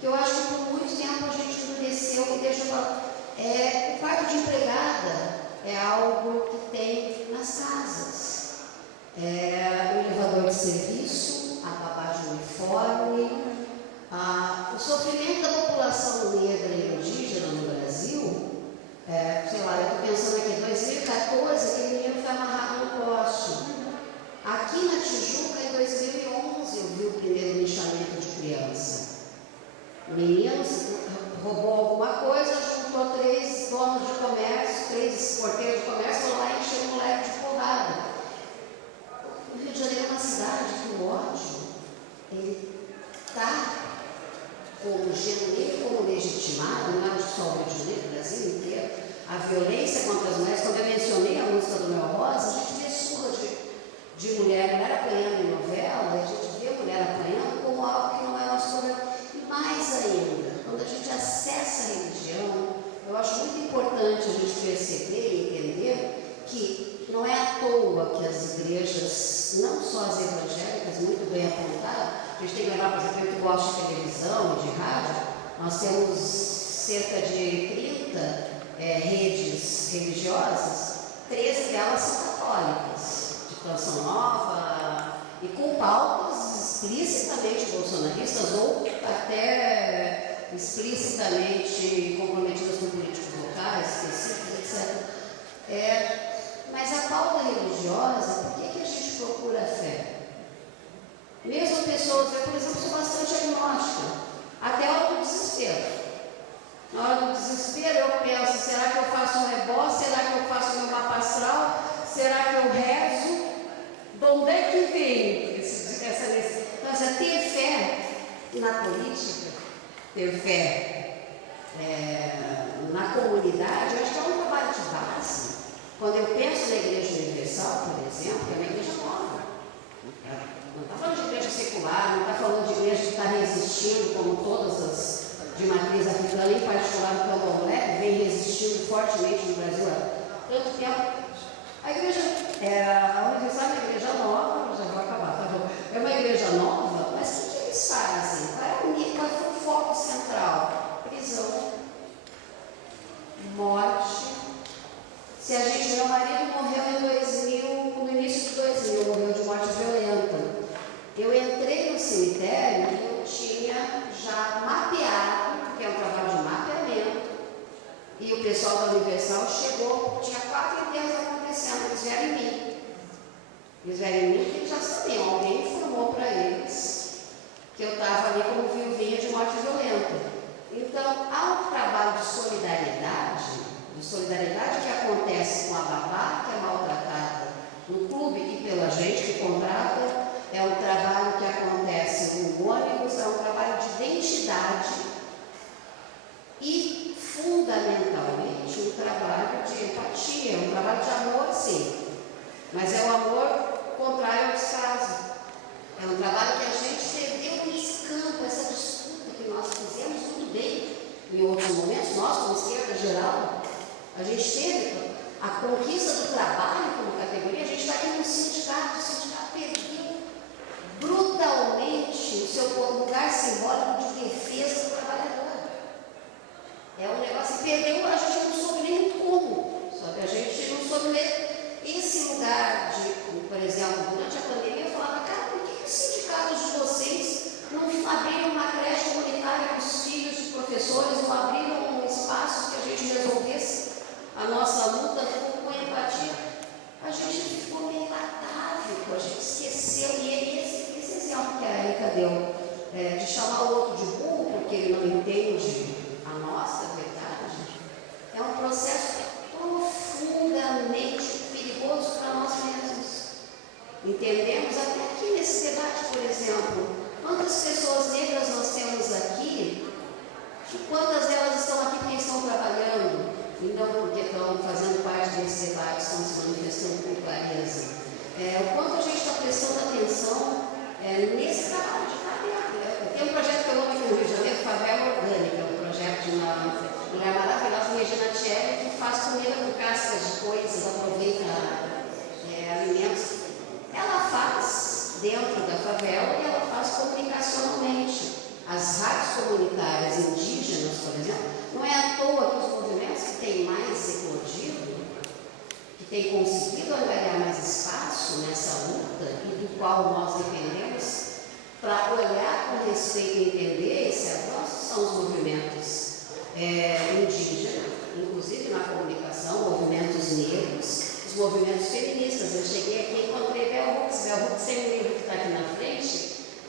que eu acho que por muito tempo a gente endureceu e deixa eu falar. O quarto de empregada é algo que tem nas casas. O elevador de serviço, a babá de uniforme, o sofrimento da população negra e indígena no Brasil. Sei lá, eu estou pensando aqui, em 2014, aquele menino foi amarrado no poste. Aqui na Tijuca, em 2011, eu vi o primeiro linchamento de criança. O menino roubou alguma coisa, juntou 3 donos de comércio, 3 porteiros de comércio, foram lá e encheu o moleque de porrada. O Rio de Janeiro é uma cidade que o ódio, ele está como genuíno, como legitimado, não é só o Rio de Janeiro, o Brasil inteiro. A violência contra as mulheres, quando eu mencionei a música do Noel Rosa, a gente vê surra de mulher apanhando em novela, a gente vê mulher apanhando como algo que não é nosso problema. E mais ainda, quando a gente acessa a religião, eu acho muito importante a gente perceber e entender que não é à toa que as igrejas, não só as evangélicas, muito bem apontadas, a gente tem que lembrar, por exemplo, que gosta de televisão e de rádio, nós temos cerca de 30 redes religiosas, 13 delas são católicas, de Canção Nova, e com pautas explicitamente bolsonaristas ou até explicitamente comprometidas com políticos locais, específicos, etc. Mas a pauta religiosa, por que a gente procura a fé? Mesmo pessoas, eu, por exemplo, sou bastante agnóstica, até a hora do desespero. Na hora do desespero eu penso, será que eu faço um rebote? Será que eu faço meu mapa astral? Será que eu rezo? De onde é que vem essa necessidade? Então, ter fé na política, ter fé na comunidade, eu acho que é um trabalho de base. Quando eu penso na Igreja Universal, por exemplo, que é uma igreja nova, não está falando de igreja secular, não está falando de igreja que está resistindo, como todas as de matriz africana, em particular o candomblé, vem resistindo fortemente no Brasil há tanto tempo. A igreja, a Universal é uma igreja nova, já vou acabar, tá bom? É uma igreja nova, mas o que eles fazem? Qual foi o foco central? Prisão, morte. Se a gente, meu marido morreu em 2000, no início de 2000, morreu de morte violenta. Eu entrei no cemitério e eu tinha já mapeado, que é um trabalho de mapeamento, e o pessoal da Universal chegou, tinha 4 enterros acontecendo, eles vieram em mim. Eles vieram em mim porque eles já sabiam, alguém informou para eles que eu estava ali como viuvinha de morte violenta. Então, há um trabalho de solidariedade que acontece com a babá, que é maltratada no clube e pela gente que contrata. É um trabalho que acontece no ônibus, é um trabalho de identidade e, fundamentalmente, um trabalho de empatia, um trabalho de amor, sim. Mas é o amor contrário ao descaso. É um trabalho que a gente perdeu nesse campo, essa disputa que nós fizemos muito bem em outros momentos, nós, como esquerda geral, a gente teve a conquista do trabalho como categoria, a gente está aqui no sindicato, o sindicato perdeu brutalmente o seu lugar simbólico de defesa do trabalhador. É um negócio que perdeu, a gente não soube nem como, sabe? A gente não soube nem esse lugar de, por exemplo, durante a pandemia eu falava, cara, por que os sindicatos de vocês não abriram uma creche comunitária para os filhos dos professores, não abriram espaços que a gente resolvesse a nossa luta com empatia? A gente ficou meio latávico, a gente esqueceu, e esse exemplo que a Erika deu, de chamar o outro de burro porque ele não entende a nossa verdade, é um processo profundamente perigoso. Entendemos até aqui nesse debate, por exemplo, quantas pessoas negras nós temos aqui, e quantas delas estão aqui porque estão trabalhando, e não porque estão fazendo parte desse debate, estão se manifestando com clareza. O quanto a gente está prestando atenção nesse trabalho de favela. Tem um projeto que eu amo aqui no Rio de Janeiro, Favela Orgânica, um projeto de uma mulher maravilhosa, Regina Tchelle, que faz comida com cascas de coisas, aproveita alimentos. Ela faz dentro da favela e ela faz comunicacionalmente. As rádios comunitárias indígenas, por exemplo, não é à toa que os movimentos que têm mais eclodido, que têm conseguido angariar mais espaço nessa luta e do qual nós dependemos, para olhar com respeito e entender esse avanço, são os movimentos indígenas, inclusive na comunicação, movimentos negros, os movimentos feministas. Eu cheguei aqui e encontrei Bell Hooks. Bell Hooks tem um livro que está aqui na frente,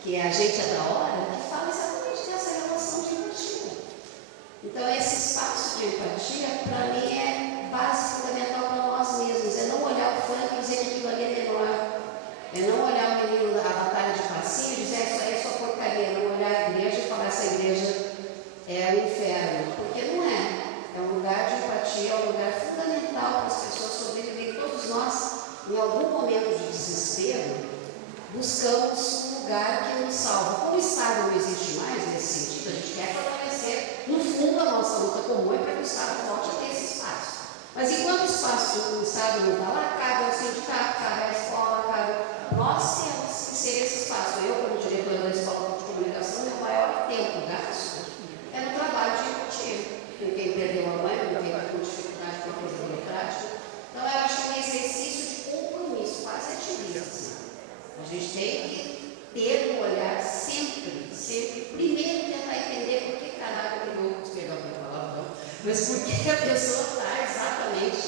que é A Gente é da Hora, que fala exatamente dessa relação de empatia. Então, esse espaço de empatia, para mim, é base fundamental para nós mesmos. É não olhar o funk e dizer que aquilo ali é menor. É não olhar o menino da batalha de passinho e dizer isso aí é só porcaria. Não olhar a igreja e falar essa igreja é o inferno. Porque não é. É um lugar de empatia, é um lugar fundamental para as pessoas sobreviverem. Todos nós, em algum momento de desespero, buscamos um lugar que nos salva. Como o Estado não existe mais nesse sentido, a gente quer permanecer. No fundo, a nossa luta comum é para que o Estado volte a ter esse espaço. Mas enquanto o espaço do Estado não está lá, cabe ao sindicato, cabe à escola, cabe... Nós temos que ser esse espaço. Eu, como diretora da Escola de Comunicação, meu maior tempo gasto é no trabalho de empatia. Com quem perdeu a mãe, com quem está com dificuldade com a coisa burocrática. Então, eu acho que é um exercício de compromisso, quase ativismo. A gente tem que ter um olhar sempre, primeiro tentar entender por que caraca brigou, perdão pela palavra, mas por que a pessoa está exatamente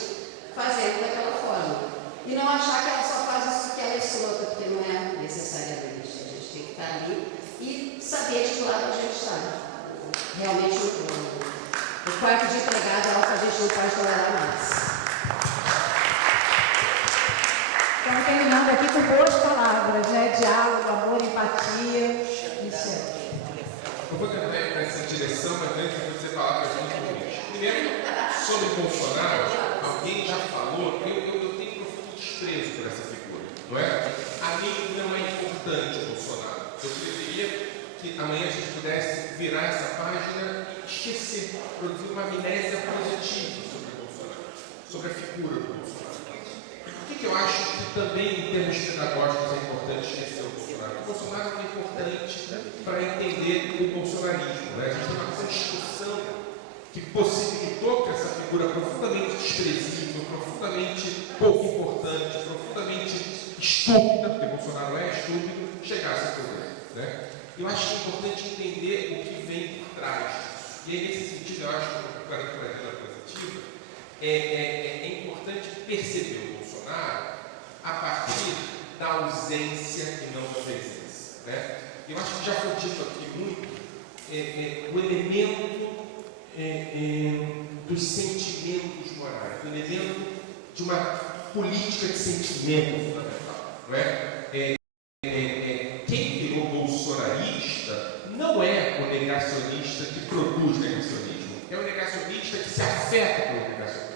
fazendo daquela forma. E não achar que ela só faz isso porque ela é escrota, porque não é necessariamente. A gente tem que estar ali e saber de que lado a gente está. Realmente, o quarto de empregado é algo que a gente não pode tolerar mais. Estamos terminando aqui com boas palavras, né? Diálogo, amor, empatia. Eu vou tentar ir nessa direção, mas antes eu vou dizer palavras muito bonitas. Primeiro, sobre Bolsonaro, alguém já falou, eu tenho profundo desprezo por essa figura, não é? A mim não é importante o Bolsonaro. Eu preferia que amanhã a gente pudesse virar essa página e esquecer, produzir uma amnésia positiva sobre o Bolsonaro, sobre a figura do Bolsonaro. Por que eu acho que também, em termos pedagógicos, é importante esquecer o Bolsonaro? O Bolsonaro é importante para entender o bolsonarismo. Né? A gente tem uma construção que possibilitou que essa figura profundamente desprezível, profundamente pouco importante, profundamente estúpida, porque Bolsonaro é estúpido, chegasse ao poder. Né? Eu acho que é importante entender o que vem por trás disso. E aí, nesse sentido, eu acho que o cara que vai ter a positiva é importante perceber o Bolsonaro a partir da ausência e não da presença. Né? Eu acho que já foi dito aqui muito o elemento dos sentimentos morais, o elemento de uma política de sentimento fundamental. Não é? Quem virou bolsonarista não é o negacionista que produz negacionismo, é o negacionista que se afeta pelo negacionismo.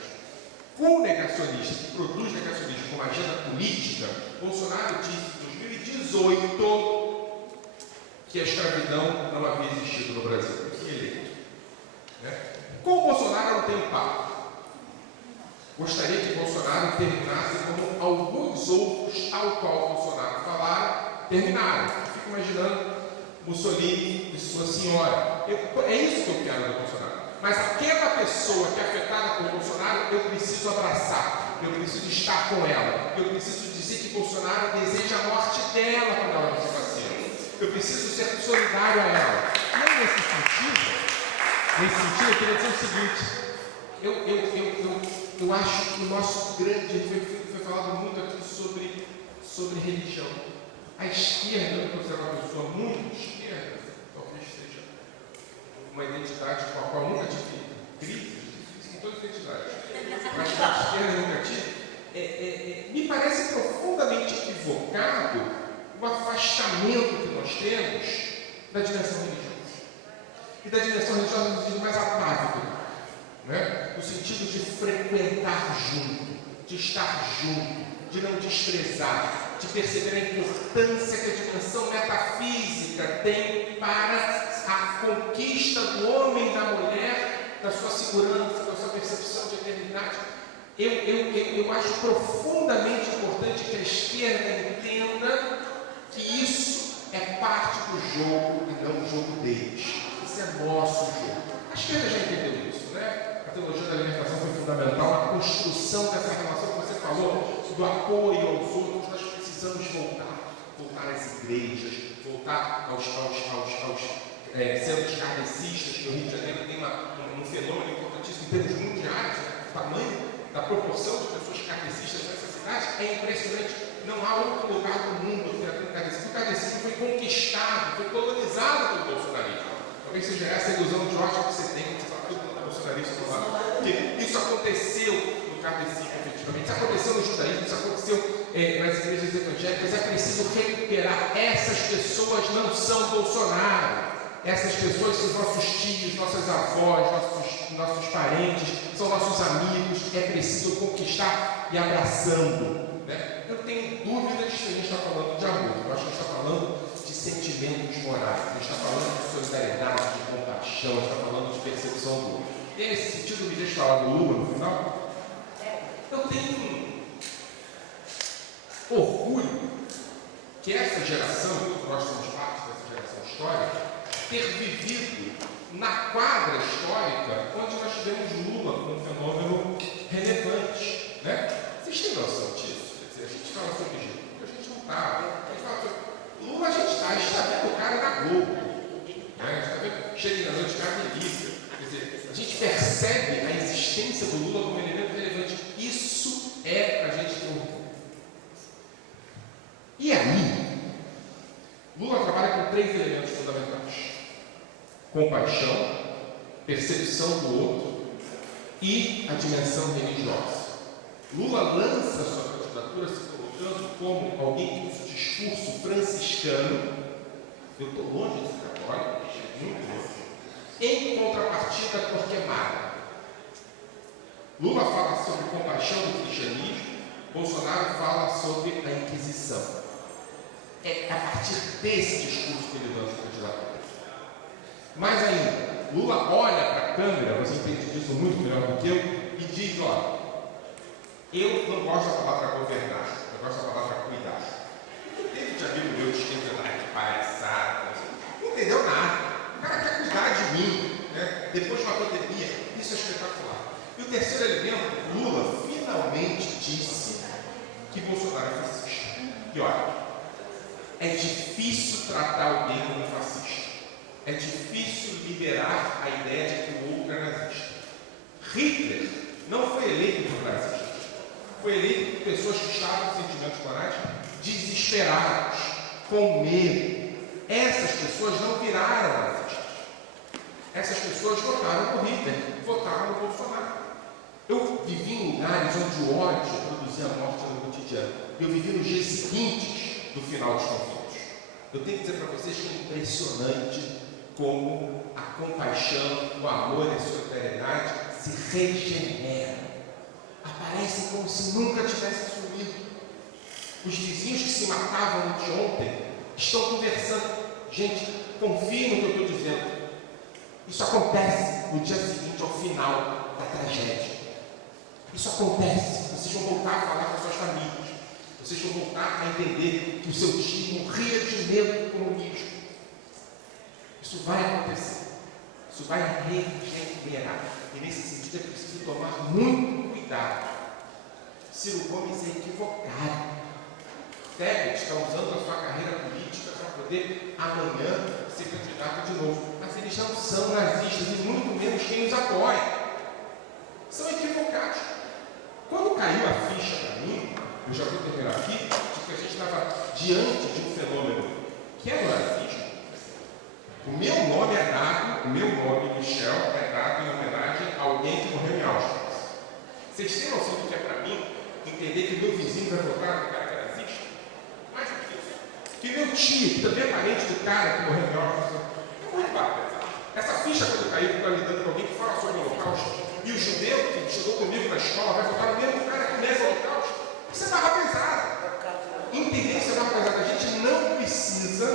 O negacionista que produz negacionismo como agenda política, Bolsonaro disse em 2018 que a escravidão não havia existido no Brasil. Que eleito. Né? Com o Bolsonaro eu não tenho papo. Gostaria que Bolsonaro terminasse como alguns outros ao qual Bolsonaro falaram, terminaram. Eu fico imaginando Mussolini e sua senhora. É isso que eu quero do Bolsonaro. Mas aquela pessoa que é afetada por Bolsonaro, eu preciso abraçar, eu preciso estar com ela, eu preciso dizer que Bolsonaro deseja a morte dela quando ela não se vacina. Eu preciso ser solidário a ela. Não nesse sentido, eu queria dizer o seguinte, eu acho que o nosso grande, foi falado muito aqui sobre religião. A esquerda, eu considero uma pessoa muito esquerda, talvez seja uma identidade com a qual nunca tive crise, em todas as identidades, mas a esquerda nunca tive, me parece profundamente equivocado o afastamento que nós temos da dimensão religiosa. E da dimensão religiosa no sentido mais atávico, né? No sentido de frequentar junto, de estar junto, de não desprezar, de perceber a importância que a dimensão metafísica tem para a conquista do homem e da mulher, da sua segurança, da sua percepção de eternidade. Eu acho profundamente importante que a esquerda entenda que isso é parte do jogo e não o jogo deles. Isso é nosso jogo. A esquerda já entendeu isso, né? A teologia da libertação foi fundamental na construção dessa relação que você falou, do apoio aos outros. Nós precisamos voltar às igrejas, voltar aos centros kardecistas, que o Rio de Janeiro tem um fenômeno importantíssimo em termos mundiais, né? O tamanho da proporção de pessoas kardecistas nessa cidade é impressionante. Não há outro lugar do mundo que tem o kardecismo. O kardecismo foi conquistado, foi colonizado pelo bolsonarismo. Talvez seja essa a ilusão de ótica que você tem quando você fala tudo do bolsonarista. Porque isso aconteceu no kardecismo, efetivamente. Isso aconteceu no judaísmo, isso aconteceu nas igrejas evangélicas. É preciso recuperar. Essas pessoas não são Bolsonaro. Essas pessoas são nossos tios, nossas avós, nossos parentes, são nossos amigos. É preciso conquistar e abraçando. Né? Eu tenho dúvidas se a gente está falando de amor. Eu acho que a gente está falando de sentimentos morais. A gente está falando de solidariedade, de compaixão. A gente está falando de percepção do outro. E nesse sentido, me deixa falar do Lula no final. Eu tenho orgulho que essa geração, nós somos parte dessa geração histórica, ter vivido na quadra histórica onde nós tivemos Lula como um fenômeno relevante. Né? Vocês têm noção disso? Quer dizer, a gente fala sobre Jesus, a gente não está. A gente fala sobre Lula, a gente está vendo o cara da Globo. Né? A gente está vendo, chega na noite, cara delícia. Quer dizer, a gente percebe a existência do Lula como elemento relevante. Isso é para a gente ter orgulho. E aí, Lula trabalha com 3 elementos fundamentais: compaixão, percepção do outro e a dimensão religiosa. Lula lança sua candidatura se colocando como alguém que usa o discurso franciscano. Eu estou longe de ser católico, muito longe. Em contrapartida a Torquemada. Lula fala sobre compaixão do cristianismo, Bolsonaro fala sobre a Inquisição. É a partir desse discurso que ele lança a candidatura. Mais ainda, Lula olha para a câmera, você entende disso muito melhor do que eu, e diz: olha, eu não gosto da palavra governar, eu gosto da palavra cuidar. O que teve de amigo meu de esquerda lá, que palhaçada, não entendeu nada. O cara quer cuidar de mim, né? Depois de uma pandemia, isso é espetacular. E o terceiro elemento, Lula finalmente disse que Bolsonaro é fascista. E olha, é difícil tratar alguém como fascista. É difícil liberar a ideia de que o outro é nazista. Hitler não foi eleito por nazistas. Foi eleito por pessoas que estavam com sentimentos morais desesperados, com medo. Essas pessoas não viraram nazistas. Essas pessoas votaram no Hitler, votaram no Bolsonaro. Eu vivi em lugares onde o ódio produzia a morte no cotidiano. Eu vivi nos dias seguintes do final dos conflitos. Eu tenho que dizer para vocês que é impressionante como a compaixão, o amor e a solidariedade se regeneram. Aparecem como se nunca tivessem sumido. Os vizinhos que se matavam anteontem estão conversando. Gente, confiem no que eu estou dizendo. Isso acontece no dia seguinte ao final da tragédia. Isso acontece. Vocês vão voltar a falar com suas famílias. Vocês vão voltar a entender que o seu tio morria de medo do comunismo. Isso vai acontecer. Isso vai regenerar. E nesse sentido é preciso tomar muito cuidado. Ciro Gomes é equivocado. Tebet está usando a sua carreira política para poder amanhã ser candidato de novo. Mas eles não são nazistas e muito menos quem os apoia. São equivocados. Quando caiu a ficha para mim, eu já vou terminar aqui, de que a gente estava diante de um fenômeno que é o nazismo. O meu nome é dado, o meu nome, Michel, é dado em homenagem a alguém que morreu em Auschwitz. Vocês têm noção do que é para mim entender que meu vizinho vai votar no cara que é nazista? Mais do que isso. Que meu tio, que também é parente do cara que morreu em Auschwitz, muito bacana. Essa ficha, quando caiu, que está lidando com alguém que fala sobre o Holocausto, e o judeu que estudou comigo na escola vai votar no mesmo cara que nega o Holocausto, isso é barra pesada. Entender que isso é barra pesada. A gente não precisa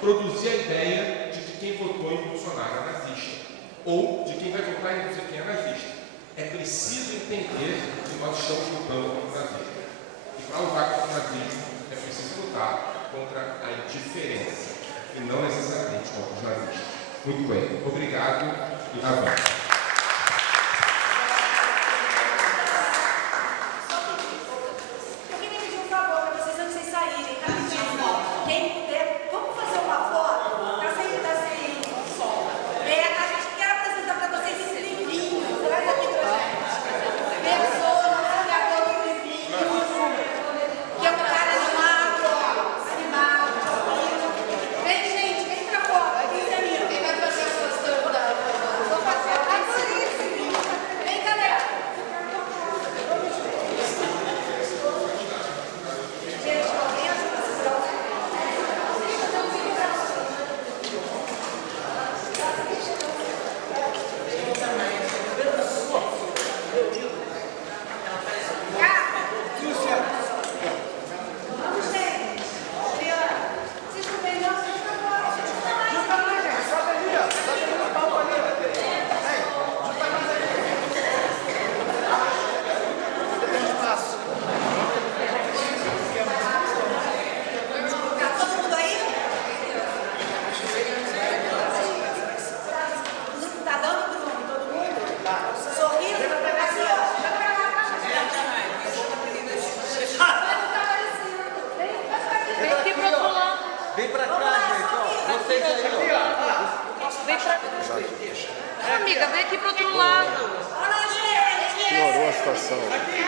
produzir a ideia de que quem votou em Bolsonaro é nazista, ou de quem vai votar em não sei quem é nazista. É preciso entender que nós estamos lutando contra o nazismo. E para lutar contra o nazismo, é preciso lutar contra a indiferença, e não necessariamente contra os nazistas. Muito bem, obrigado e avanço. Eu queria pedir um favor para vocês antes de vocês saírem, rapidinho. Quem puder, vamos fazer uma foto? Tá sem som. A gente quer apresentar para vocês esse livrinho. Traz aqui pra gente. Pessoa, criador do livrinho. Que é um cara animado, Vem, gente, vem pra fora. Quem vai fazer a postura da... Vou fazer a Vem, galera. Gente, alguém ajuda a segurar Vamos, gente. Adriana, vocês não vêm não? Vocês estão fora. Vocês estão lá. Junta lá, gente. Sobe ali, ó. Sobe ali no palco ali. Junta mais ali. Tem espaço. Tá todo mundo aí? Tá dando, Bruno? Todo mundo? Tá. Sorriso, vai pegar assim, ó. Vai pra lá, vai ficar aparecendo. Vem aqui pro outro lado. Vem pra cá, gente, ó. Vocês aí, ó. Vem pra cá. Amiga, vem aqui pro outro lado. Olha, gente. Piorou a situação. Aqui,